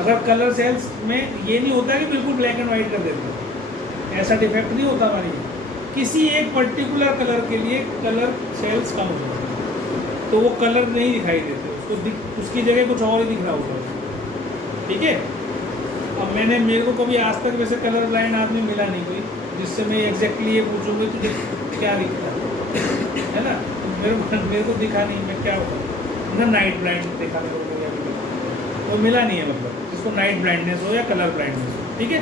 अगर कलर सेल्स में ये नहीं होता कि बिल्कुल ब्लैक एंड वाइट कर देते हैं, ऐसा डिफेक्ट नहीं होता हमारी, किसी एक पर्टिकुलर कलर के लिए कलर सेल्स कम हो जाते हैं, तो वो कलर नहीं दिखाई देते, उसको उसकी जगह कुछ और ही दिख रहा होगा। ठीक है, अब मेरे को कभी आज तक वैसे कलर ब्लाइंड आदमी मिला नहीं कोई जिससे मैं एग्जैक्टली ये पूछूंगी तुझे क्या दिखता है ना, मेरे को दिखा नहीं, मैं क्या होगा ना नाइट ब्लाइंड देखा मेरे को, वो मिला नहीं है, मतलब जिसको नाइट ब्लाइंडनेस हो या कलर ब्लाइंडनेस हो। ठीक है,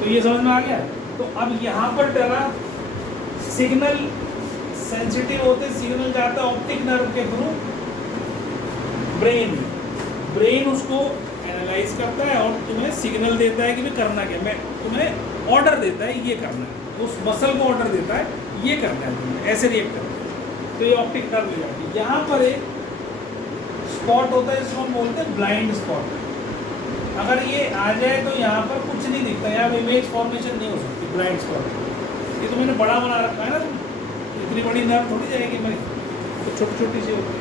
तो ये समझ में आ गया। तो अब यहाँ पर डरा सिग्नल सेंसिटिव होते, सिग्नल जाता है ऑप्टिक नर्व के थ्रू ब्रेन उसको एनालाइज करता है और तुम्हें सिग्नल देता है कि भाई करना क्या, मैं तुम्हें ऑर्डर देता है ये करना है, उस मसल को ऑर्डर देता है ये करना है, तुम्हें ऐसे रिएक्ट करना है, तो ये ऑप्टिक नर्व हो जाती है। यहाँ पर एक स्पॉट होता है, इसको हम बोलते हैं ब्लाइंड स्पॉट। अगर ये आ जाए तो यहाँ पर कुछ नहीं दिखता, यहाँ पर इमेज फॉर्मेशन नहीं हो सकती, ब्लाइंड स्पॉट। ये तो मैंने बड़ा बना रखा है ना, इतनी बड़ी नर्व थोड़ी जाएगी मेरी, तो छोटी छोटी सी होती है।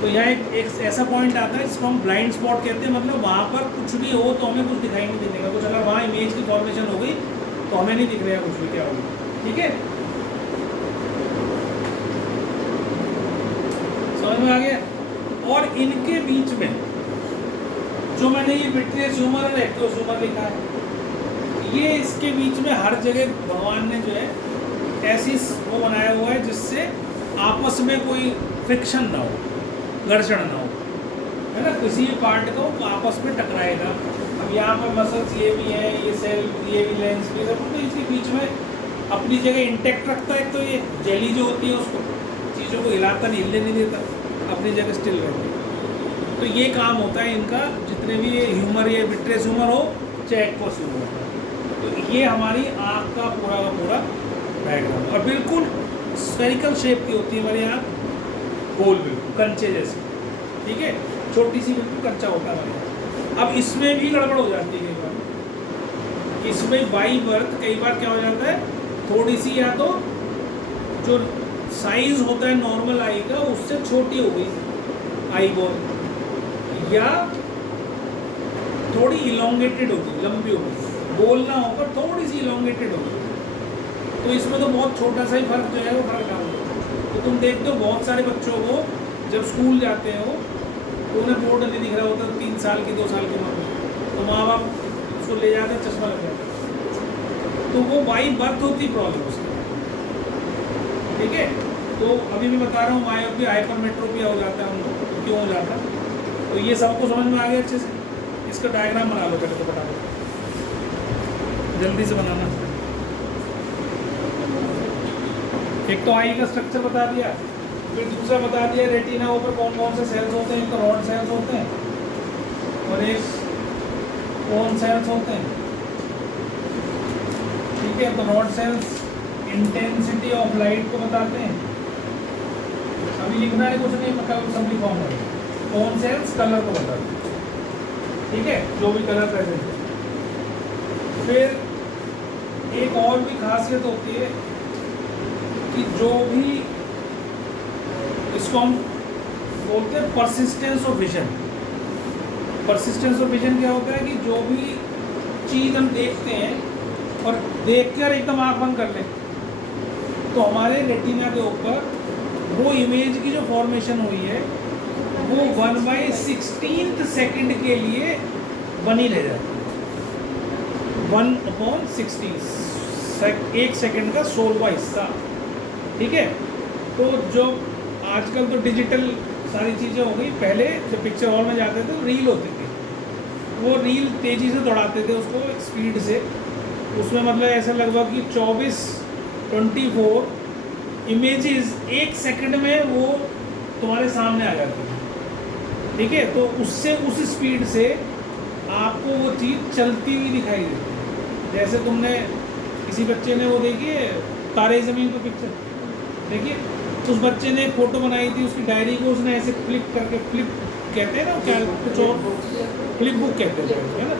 तो यहाँ एक ऐसा पॉइंट आता है जिसको हम ब्लाइंड स्पॉट कहते हैं, मतलब वहाँ पर कुछ भी हो तो हमें कुछ दिखाई नहीं देने का, कुछ अगर वहाँ इमेज की फॉर्मेशन हो गई तो हमें नहीं दिख रहा कुछ भी क्या होगा। ठीक है, समझ में आ गया। और इनके बीच में जो मैंने ये विट्रियस ह्यूमर और एक्टिवस ह्यूमर लिखा है, ये इसके बीच में हर जगह भगवान ने जो है ऐसी वो बनाया हुआ है जिससे आपस में कोई फ्रिक्शन ना हो, घर्षण ना हो, है ना, किसी भी पार्ट को आपस में टकराएगा। अब यहाँ पर मसल्स ये भी हैं, ये सेल, ये भी लेंस भी सब, तो इसके बीच में अपनी जगह इंटैक्ट रखता है। तो ये जेली जो होती है उसको चीज़ों को हिलाता नहीं, हिलने नहीं देता, अपनी जगह स्टिल रहती है। तो ये काम होता है इनका, जितने भी ये ह्यूमर, ये विट्रियस ह्यूमर हो चाहे एक्वस ह्यूमर हो। तो ये हमारी आँख का पूरा डायग्राम, और बिल्कुल स्फेरिकल शेप की होती है हमारी आँख, गोल बिल्कुल कंचे जैसे। ठीक है, छोटी सी बिल्कुल कंचा होता है हमारे यहाँ। अब इसमें भी गड़बड़ हो जाती है कई बार, इसमें बाई बर्थ कई बार क्या हो जाता है, थोड़ी सी या तो जो साइज होता है नॉर्मल आई का उससे छोटी हो गई आई बॉल, या थोड़ी इलोंगेटेड होगी, लंबी होगी, गोल ना होकर थोड़ी सी इलोंगेटेड होगी। तो इसमें तो बहुत छोटा सा ही फर्क जो है वो फर्क डाल देता है। तो तुम देखते हो बहुत सारे बच्चों को जब स्कूल जाते हो तो उन्हें बोर्ड नहीं दिख रहा होता, 3 साल की 2 साल की उम्र में, तो माँ बाप उसको ले जाते हैं, चश्मा लग जाता है। तो वो बाई बर्थ होती प्रॉब्लम उसकी। ठीक है, तो अभी मैं बता रहा हूँ मायोपिया, हाइपरमेट्रोपिया हो जाता है उनको, तो क्यों हो जाता है। तो ये सबको समझ में आ गया अच्छे से। इसका डायग्राम बना लो पहले, तो बता दो जल्दी से बनाना। एक तो आई का स्ट्रक्चर बता दिया, फिर दूसरा बता दिया रेटिना ऊपर कौन कौन से सेल्स होते हैं। एक तो रॉड सेल्स होते हैं और एक कोन सेल्स होते हैं। ठीक है, तो rod sales intensity of light को बताते हैं, अभी लिखना है कुछ नहीं, मतलब सभी फॉर्म है। कोन सेल्स कलर को बताते हैं, ठीक है, जो भी कलर प्रेजेंट है। फिर एक और भी खासियत होती है कि जो भी इसको हम बोलते हैं persistence of vision. Persistence of vision क्या होता है कि जो भी चीज़ हम देखते हैं और देखकर एकदम आँख बंद कर लें तो हमारे रेटिना के ऊपर वो इमेज की जो फॉर्मेशन हुई है वो 1/16 सेकेंड के लिए बनी रह जाती है। 1/16 1 सेकेंड का 16वां हिस्सा। ठीक है, तो जो आजकल तो डिजिटल सारी चीज़ें हो गई, पहले जब पिक्चर हॉल में जाते थे तो रील होती थी, वो रील तेज़ी से दौड़ाते थे उसको स्पीड से, उसमें मतलब ऐसा लगभग कि 24 इमेजेस 1 सेकंड में वो तुम्हारे सामने आ जाती है। ठीक है, तो उससे उस स्पीड से आपको वो चीज़ चलती हुई दिखाई देती है। जैसे तुमने किसी बच्चे ने वो देखी है तारे ज़मीन पर पिक्चर, देखिए उस बच्चे ने एक फ़ोटो बनाई थी, उसकी डायरी को उसने ऐसे फ्लिप करके, फ्लिप कहते हैं ना क्या, कुछ और फ्लिप बुक कहते हैं है ना,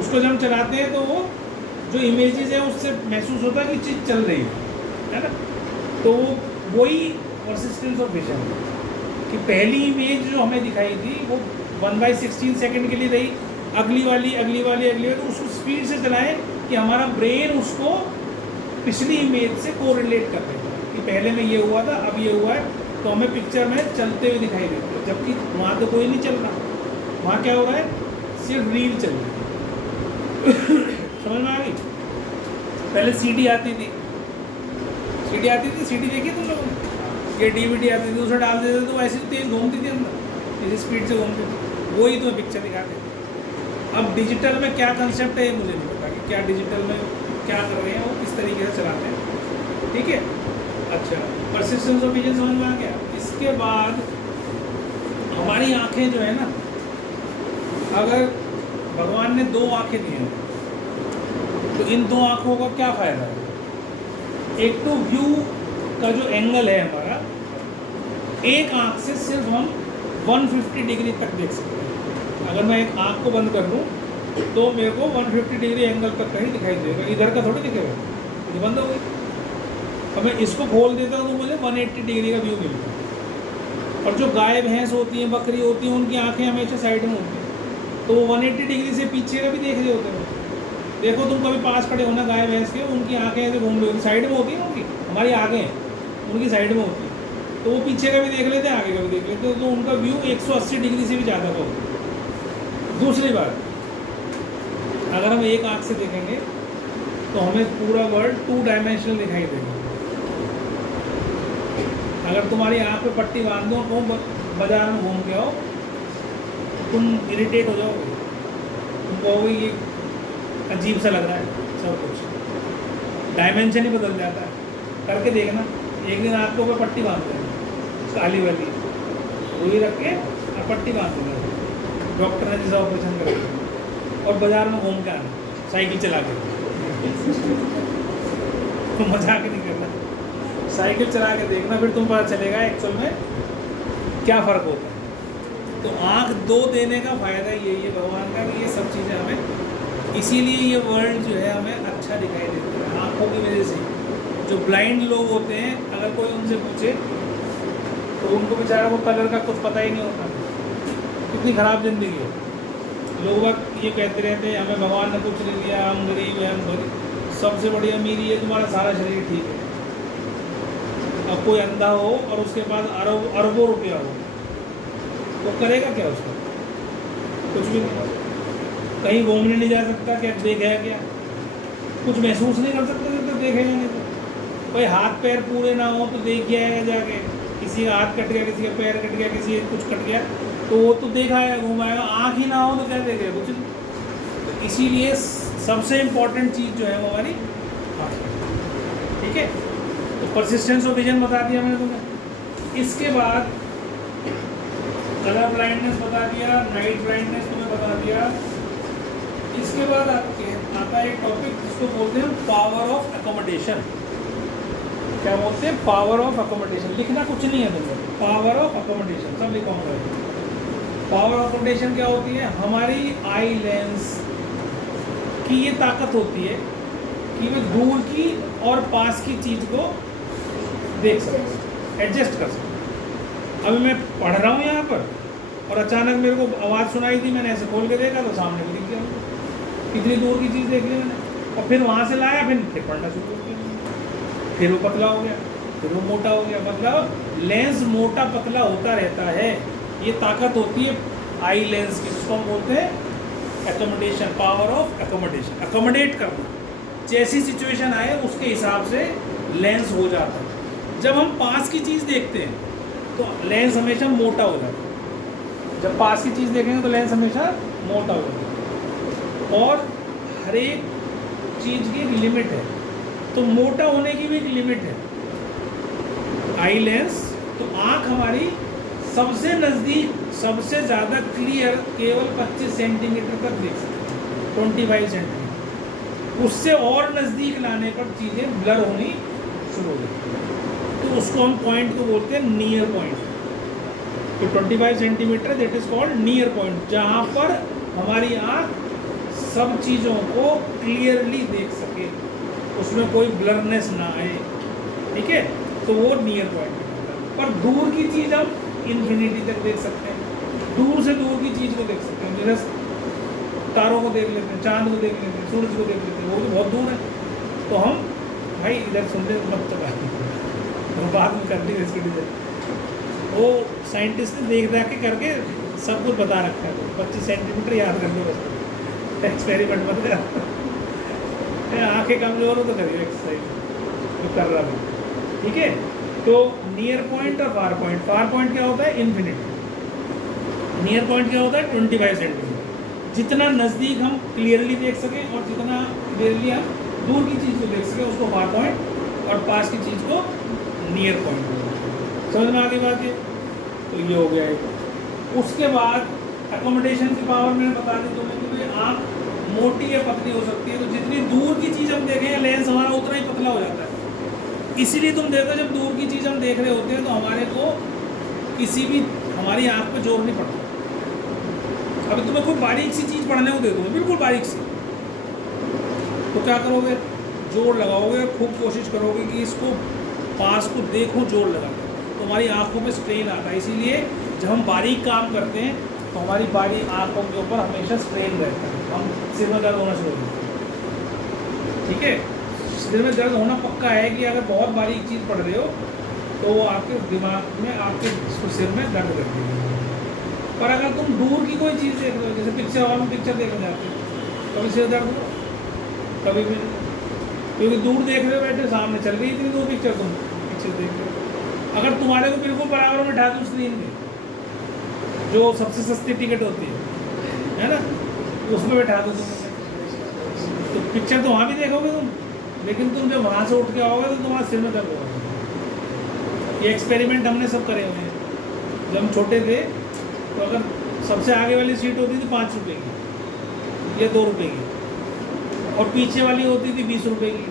उसको जब हम चलाते हैं तो वो जो इमेजेस है उससे महसूस होता है कि चीज़ चल रही है ना। तो वही परसिस्टेंस ऑफ विजन कि पहली इमेज जो हमें दिखाई थी वो 1/16 सेकेंड के लिए रही, अगली वाली तो उसको स्पीड से चलाएं कि हमारा ब्रेन उसको पिछली इमेज से कोरिलेट कर देता है कि पहले में ये हुआ था, अब ये हुआ है, तो हमें पिक्चर में चलते हुए दिखाई देते हैं, जबकि वहाँ तो कोई नहीं चल रहा, वहाँ क्या हो रहा है, सिर्फ रील चल रही है। समझ में आ गई? पहले सीडी आती थी, सीडी देखी तुम लोगों ने, ये डीवीडी आती थी, उसे डाल देते तो ऐसी तेज घूमती थी अंदर, इसी स्पीड से घूमती थी, वही तुम्हें पिक्चर दिखाते थे। अब डिजिटल में क्या कंसेप्ट है ये मुझे नहीं पता कि क्या डिजिटल में क्या कर रहे हैं, वो किस तरीके से चलाते हैं। ठीक है, अच्छा, परसिस्टेंस ऑफ विजन समझ में आ गया। इसके बाद हमारी आँखें जो है ना, अगर भगवान ने 2 आँखें दी हैं तो इन 2 आँखों का क्या फ़ायदा है? एक तो व्यू का जो एंगल है हमारा, एक आँख से सिर्फ हम 150 डिग्री तक देख सकते हैं। अगर मैं एक आँख को बंद कर दूँ तो मेरे को 150 डिग्री एंगल तक कहीं दिखाई देगा, इधर का थोड़ी दिखेगा, ये बंद हो गई। अब मैं इसको खोल देता हूँ तो मुझे 180 डिग्री का व्यू मिलता है। और जो गाय भैंस होती हैं, बकरी होती हैं, उनकी आँखें हमेशा साइड में होती हैं, तो वो 180 डिग्री से पीछे का भी देख रहे होते हैं। देखो तुम कभी पास खड़े होना गाय भैंस के, उनकी आँखें ऐसे घूम रही होती, साइड में होती हैं उनकी, हमारी आगे हैं, उनकी साइड में होती है, तो वो पीछे का भी देख लेते हैं, आगे का भी देख लेते हैं, तो उनका व्यू 180 डिग्री से भी ज़्यादा का होता है। दूसरी बात, अगर हम एक आँख से देखेंगे तो हमें पूरा वर्ल्ड 2 डायमेंशनल दिखाई देगा। अगर तुम्हारी आँख पे पट्टी बांध दो, तुम बाजार में घूम के आओ, तुम इरिटेट हो जाओगे, तुम कहोगे ये अजीब सा लग रहा है, सब कुछ डायमेंशन ही बदल जाता है। करके देखना, एक दिन आँख के ऊपर पट्टी बांध देना, काली वाली रुई रख के और पट्टी बांध देना, डॉक्टर ने जैसा ऑपरेशन करेगा, और बाजार में घूम के आना साइकिल चला के। तो मजाक नहीं करना, साइकिल चला के देखना, फिर तुम पता चलेगा एक्चुअल में क्या फ़र्क होता है। तो आँख 2 देने का फ़ायदा यही है भगवान का कि ये सब चीज़ें हमें, इसीलिए ये वर्ल्ड जो है हमें अच्छा दिखाई देता है आँखों की वजह से। जो ब्लाइंड लोग होते हैं, अगर कोई उनसे पूछे तो उनको बेचारा वो कलर का कुछ पता ही नहीं होता, कितनी ख़राब ज़िंदगी है। लोग वक्त ये कहते रहते हैं हमें भगवान ने कुछ नहीं दिया, हम गरीब हैं, हम गरीब। सबसे बड़ी अमीरी है तुम्हारा सारा शरीर ठीक है। अब कोई अंधा हो और उसके पास अरबों रुपया हो, वो करेगा क्या उसका? कुछ भी नहीं, कहीं घूमने नहीं जा सकता, क्या देखेगा क्या? कुछ महसूस नहीं कर सकता जब तक देखेगा नहीं तो। कोई हाथ पैर पूरे ना हो तो देख आएगा जाके, किसी का हाथ कट गया, किसी का पैर कट गया, किसी का कुछ कट गया, तो वो तो देखा है, घुमाएगा। आँख ही ना हो तो क्या देखेगा? कुछ नहीं। तो इसीलिए सबसे इम्पोर्टेंट चीज़ जो है वो हमारी आँख है। ठीक है, तो परसिस्टेंस ऑफ विजन बता दिया मैंने तुम्हें। इसके बाद कलर ब्लाइंडनेस बता दिया, नाइट ब्लाइंडनेस तुम्हें बता दिया। इसके बाद आता है एक टॉपिक जिसको बोलते हैं पावर ऑफ अकोमोडेशन। क्या बोलते हैं? Power of accommodation. लिखना कुछ नहीं है तुमने, पावर ऑफ अकोमोडेशन सब लिखा होगा। पावर ऑफ अकोमोडेशन क्या होती है? हमारी आई लेंस की ये ताकत होती है कि वे दूर की और पास की चीज़ को देख सकते, एडजस्ट कर सकते। अभी मैं पढ़ रहा हूँ यहाँ पर और अचानक मेरे को आवाज़ सुनाई थी, मैंने ऐसे खोल के देखा तो सामने को दिख गया, कितनी दूर की चीज़ देख ली मैंने, और फिर वहाँ से लाया, फिर पढ़ना शुरू कर दिया, फिर वो पतला हो गया, फिर वो मोटा हो गया। मतलब लेंस मोटा पतला होता रहता है, ये ताकत होती है आई लेंस की, जिसको हम बोलते हैं accommodation, power of accommodation, accommodate करना। जैसी सिचुएशन आए उसके हिसाब से लेंस हो जाता है। जब हम पास की चीज़ देखते हैं तो लेंस हमेशा मोटा हो जाता है। जब पास की चीज़ देखेंगे तो लेंस हमेशा मोटा हो जाता है। और हर एक चीज़ की एक लिमिट है, तो मोटा होने की भी एक लिमिट है आई लेंस। तो आँख हमारी सबसे नज़दीक सबसे ज़्यादा क्लियर केवल 25 सेंटीमीटर तक देख सकते हैं, 25 सेंटीमीटर। उससे और नज़दीक लाने पर चीज़ें ब्लर होनी शुरू हो जाती है। तो उसको हम पॉइंट को बोलते हैं नियर पॉइंट। तो 25 centimetre that is called near point, जहाँ पर हमारी आँख सब चीज़ों को क्लियरली देख सके, उसमें कोई ब्लरनेस ना आए, ठीक है। तो वो नियर पॉइंट है। पर दूर की चीज़ हम इन्फिनिटी तक देख सकते हैं, दूर से दूर की चीज़ को देख सकते हैं। जैसे तारों को देख लेते हैं, चांद को देख लेते हैं, सूरज को देख लेते हैं, वो भी बहुत दूर है। तो हम भाई इधर सुनते मत तो बात में कर ली इसकी डिटेल। वो साइंटिस्ट ने देख के करके सब कुछ बता रखा है। 25 सेंटीमीटर याद कर लो बस, एक्सपेरिमेंट मत कर। आँखें कमजोर हो तो करिए एक्सरसाइज जो कर रहा हूँ, ठीक है। तो नियर पॉइंट और फार पॉइंट। फार पॉइंट क्या होता है? इन्फिनिटी। नियर पॉइंट क्या होता है? 25 सेंटीमीटर। जितना नज़दीक हम क्लियरली देख सकें और जितना क्लियरली हम दूर की चीज़ को देख सकें उसको फार पॉइंट, और पास की चीज़ को नियर पॉइंट। समझ में आ गई बात? ये तो ये हो गया एक। उसके बाद एकोमोडेशन की पावर मैंने बता दी तुम्हें कि भाई आँख मोटी या पतली हो सकती है। तो जितनी दूर की चीज़ हम देखें लेंस हमारा उतना ही पतला हो जाता है। इसीलिए तुम देखो जब दूर की चीज़ हम देख रहे होते हैं तो हमारे को किसी भी हमारी आँख पे जोर नहीं पड़ता। अभी तुम्हें कोई बारीक सी चीज़ पढ़ने को दे दूँगा, बिल्कुल बारीक सी, तो क्या करोगे? जोर लगाओगे और खूब कोशिश करोगे कि इसको पास को देखो जोर लगा के, तो हमारी आँखों में स्ट्रेन आता है। इसीलिए जब हम बारीक काम करते हैं तो हमारी बारी आँखों के ऊपर हमेशा स्ट्रेन रहता है, हम सिर में दर्द होना शुरू हो जाता है, ठीक है। सिर में दर्द होना पक्का है कि अगर बहुत बारीक चीज़ पढ़ रहे हो तो वो आपके दिमाग में आपके सिर में दर्द करती है। पर अगर तुम दूर की कोई चीज़ देख रहे हो, जैसे पिक्चर हॉल में पिक्चर देखने जाते हो, कभी सिर दर्द हो, कभी भी, क्योंकि दूर देख रहे हो, बैठे सामने चल रही इतनी दूर पिक्चर, तुम पिक्चर देख रहे हो। अगर तुम्हारे को बिल्कुल बराबर में ढा दूँ स्क्रीन में, जो सबसे सस्ती टिकट होती है ना, उसमें बैठा दो तुम, तो पिक्चर तो वहाँ भी देखोगे तुम, लेकिन तुम जब वहाँ से उठ के आओगे तो तुम्हारा सिर में दर्द होगा। ये एक्सपेरिमेंट हमने सब करे हुए हैं। जब हम छोटे थे तो अगर सबसे आगे वाली सीट होती थी 5 रुपये की या 2 रुपये की, और पीछे वाली होती थी 20 रुपये की।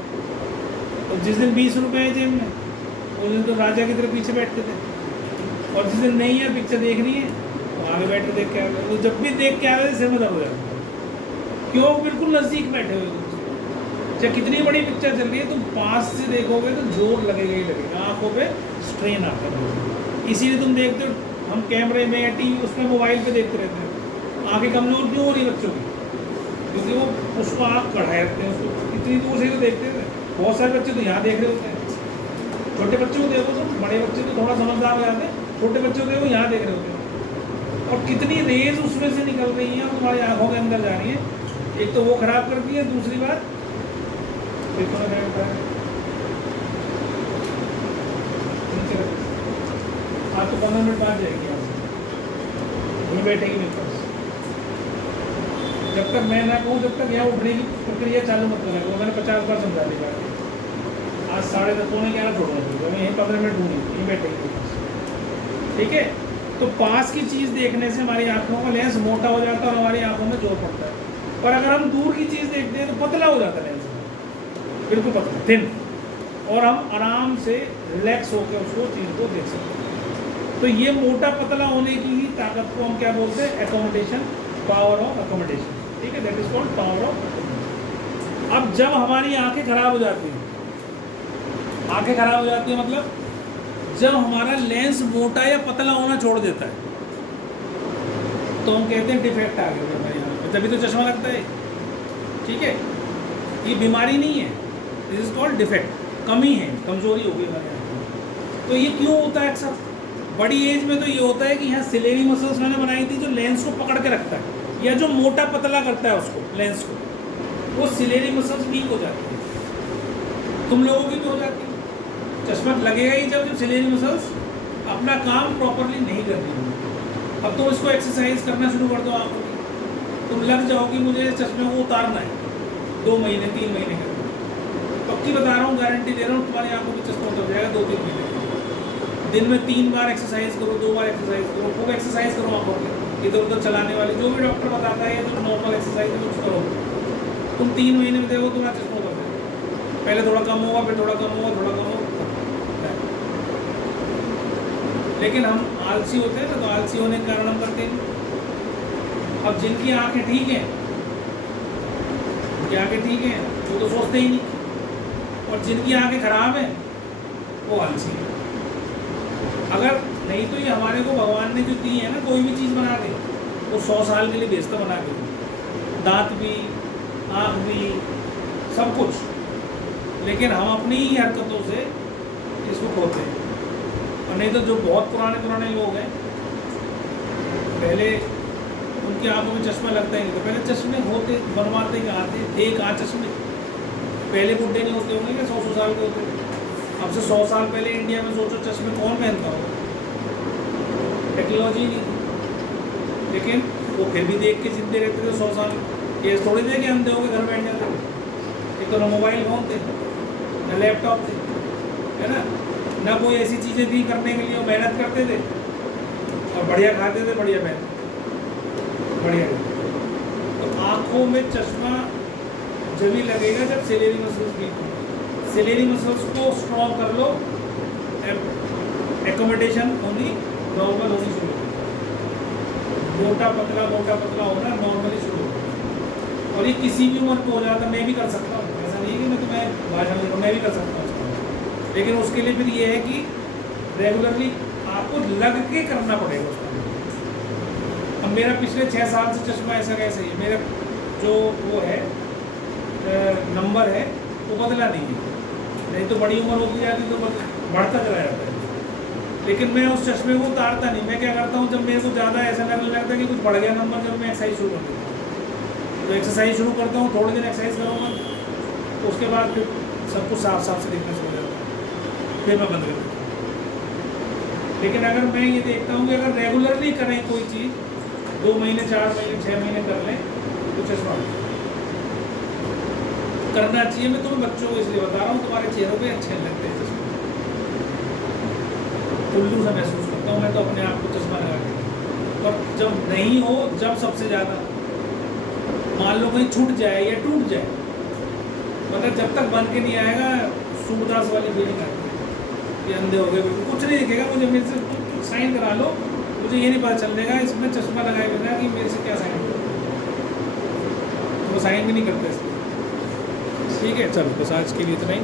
तो जिस दिन 20 रुपये है जेब में, उस दिन तो राजा की तरह पीछे बैठते थे, और जिस दिन नहीं है पिक्चर देखनी है तो आगे बैठ के देख के आ गए। तो जब भी देख के आ गए सिर में दर्द हो जाता, क्यों? बिल्कुल नज़दीक बैठे हुए तुम। चाहे कितनी बड़ी पिक्चर चल रही है, तुम पास से देखोगे तो जोर लगेगा ही लगेगा, आँखों पे स्ट्रेन आता है। इसीलिए तुम देखते हो हम कैमरे में या टीवी उसमें मोबाइल पे देखते रहते हैं। आँखें कमज़ोर क्यों हो रही बच्चों की? क्योंकि वो उसको आँख बढ़ाए रखते हैं, उसको इतनी दूर से तो देखते हैं। बहुत सारे बच्चे तो यहाँ देख रहे होते हैं। छोटे बच्चों को देखो तो, बड़े बच्चे तो थोड़ा समझदार हो जाते हैं, छोटे बच्चों को देखो यहाँ देख रहे होते हैं। और कितनी रेज उसमें से निकल रही हैं और तुम्हारी आँखों के अंदर जा रही है। एक तो वो खराब करती है, दूसरी बात आप तो 15 मिनट बाद जाएगी, आप नहीं बैठेगी मेरे पास। जब तक मैं ना कहूँ तब तक यहाँ उठने की प्रक्रिया चालू मत करना। वो मैंने 50 बार समझा दी बात। आज 10:30 पौने 11 छोड़ना चाहिए, मैं यहीं 15 मिनट ढूंढी, यहीं बैठेगी मेरे पास, ठीक है। तो पास की चीज़ देखने से हमारी आँखों का लेंस मोटा हो जाता है और हमारी आँखों में जोर पड़ता है। पर अगर हम दूर की चीज़ देखते हैं तो पतला हो जाता है लेंस, बिल्कुल पतला, थिन, और हम आराम से रिलैक्स होकर उसको चीज़ को देख सकते हैं। तो ये मोटा पतला होने की ही ताकत को हम क्या बोलते हैं? एकोमोडेशन, पावर ऑफ एकोमोडेशन, ठीक है, that is called power of. अब जब हमारी आंखें खराब हो जाती हैं, आंखें खराब हो जाती है मतलब जब हमारा लेंस मोटा या पतला होना छोड़ देता है, तो हम कहते हैं डिफेक्ट आ गया हमारी आँख में, तभी तो चश्मा लगता है, ठीक है। ये बीमारी नहीं है, दिस इज कॉल्ड डिफेक्ट, कमी है, कमजोरी हो गई हमारे आँख में। तो ये क्यों होता है अक्सर? बड़ी एज में तो ये होता है कि यहाँ सिलेरी मसल्स मैंने बनाई थी जो लेंस को पकड़ के रखता है, या जो मोटा पतला करता है उसको, लेंस को, वो सिलेरी मसल्स वीक हो जाती है। तुम लोगों की भी हो जाती है। चश्मा लगेगा ही जब सिलेरी मसल्स अपना काम प्रॉपरली नहीं कर रही होंगी। अब तो इसको एक्सरसाइज करना शुरू कर दो आंखों की, तुम लग जाओगी मुझे चश्मे को उतारना है 2 महीने 3 महीने के अंदर। पक्की बता रहा हूँ, गारंटी दे रहा हूँ, तुम्हारी आंखों में चश्मा उतर जाएगा 2-3 महीने के अंदर। दिन में 3 बार एक्सरसाइज करो, 2 बार एक्सरसाइज करो, खूब एक्सरसाइज करो आंखों की, इधर उधर चलाने वाली जो भी डॉक्टर बताता है, जो नॉर्मल एक्सरसाइज है कुछ करो। तुम 3 महीने में देखो तुम्हारा चश्मा उतर जाएगा। पहले थोड़ा कम होगा, फिर थोड़ा कम होगा, थोड़ा कम होगा। लेकिन हम आलसी होते हैं ना, तो आलसी होने के कारण हम करते हैं। अब जिनकी आंखें ठीक हैं, उनकी आंखें ठीक हैं, वो तो सोचते ही नहीं, और जिनकी आंखें खराब हैं वो आलसी है। अगर नहीं तो ये हमारे को भगवान ने जो दी है ना, कोई भी चीज़ बना के वो 100 साल के लिए भेजता बना के, दांत भी, आँख भी, सब कुछ। लेकिन हम अपनी ही हरकतों से इसको खोते हैं। और नहीं तो जो बहुत पुराने लोग हैं, पहले उनकी आंखों में चश्मा लगता ही नहीं था। पहले चश्मे होते बनवाते कहाँ थे, एक आध चश्मे। पहले बुढ़े नहीं होते होंगे क्या, 100 साल के होते थे। अब से 100 साल पहले इंडिया में सोचो चश्मे कौन पहनता हो, टेक्नोलॉजी नहीं। लेकिन वो फिर भी देख के जिंदे रहते थे 100 साल। ये थोड़ी देर के अंधे होकर घर बैठ जाते थे। एक तो ना मोबाइल फ़ोन थे, ना लैपटॉप थे, है ना, ना कोई ऐसी चीज़ें थी करने के लिए, वो मेहनत करते थे और बढ़िया खाते थे, बढ़िया पहनते, बढ़िया। तो आँखों में चश्मा जब ही लगेगा जब सिलेरी मसल्स वीक हो। सिलेरी मसल्स को स्ट्रॉन्ग कर लो, एकोमोडेशन होनी नॉर्मल होनी शुरू हो, मोटा पतला होना नॉर्मली शुरू हो। और ये किसी भी उम्र को हो जाता, मैं भी कर सकता हूँ, ऐसा नहीं है कि मैं तुम्हें भाषण दे रहा हूँ, मैं भी कर सकता हूँ। लेकिन उसके लिए फिर ये है कि रेगुलरली आपको लग के करना पड़ेगा उसका। अब मेरा पिछले 6 साल से चश्मा ऐसा कैसे ही, मेरा जो वो है नंबर है वो बदला नहीं है। नहीं तो बड़ी उम्र होती जाती तो बढ़ता चला जाता है। लेकिन मैं उस चश्मे को उतारता नहीं। मैं क्या करता हूँ, जब मेरे को ज़्यादा ऐसा लगने लगता है कि कुछ बढ़ गया नंबर, जब मैं एक्सरसाइज शुरू कर देता हूँ, तो एक्सरसाइज शुरू करता हूँ, थोड़े दिन एक्सरसाइज करूँगा, तो उसके बाद फिर सब कुछ साफ साफ से दिखना शुरू हो जाता है, फिर मैं बंद कर देता हूँ। लेकिन अगर मैं ये देखता हूँ कि अगर रेगुलरली करें कोई चीज़, 2 महीने 4 महीने 6 महीने कर लें, तो चश्मा करना चाहिए। मैं तुम्हें बच्चों को इसलिए बता रहा हूँ, तुम्हारे चेहरों पे अच्छे लगते हैं चश्मे, उल्लू सा महसूस करता हूँ मैं तो अपने आप को चश्मा लगा के। और जब नहीं हो, जब सबसे ज़्यादा मान लो कहीं छूट जाए या टूट जाए, मतलब जब तक बन के नहीं आएगा सूरदास वाली फीलिंग आती है कि अंधे हो गए, कुछ नहीं दिखेगा मुझे, मेरे से साइन करा लो, मुझे ये नहीं पता चलेगा इसमें चश्मा लगाए बिना कि मेरे से क्या साइन हो, वो साइन भी नहीं करते इसलिए। ठीक है, चलो बस आज के लिए इतना ही।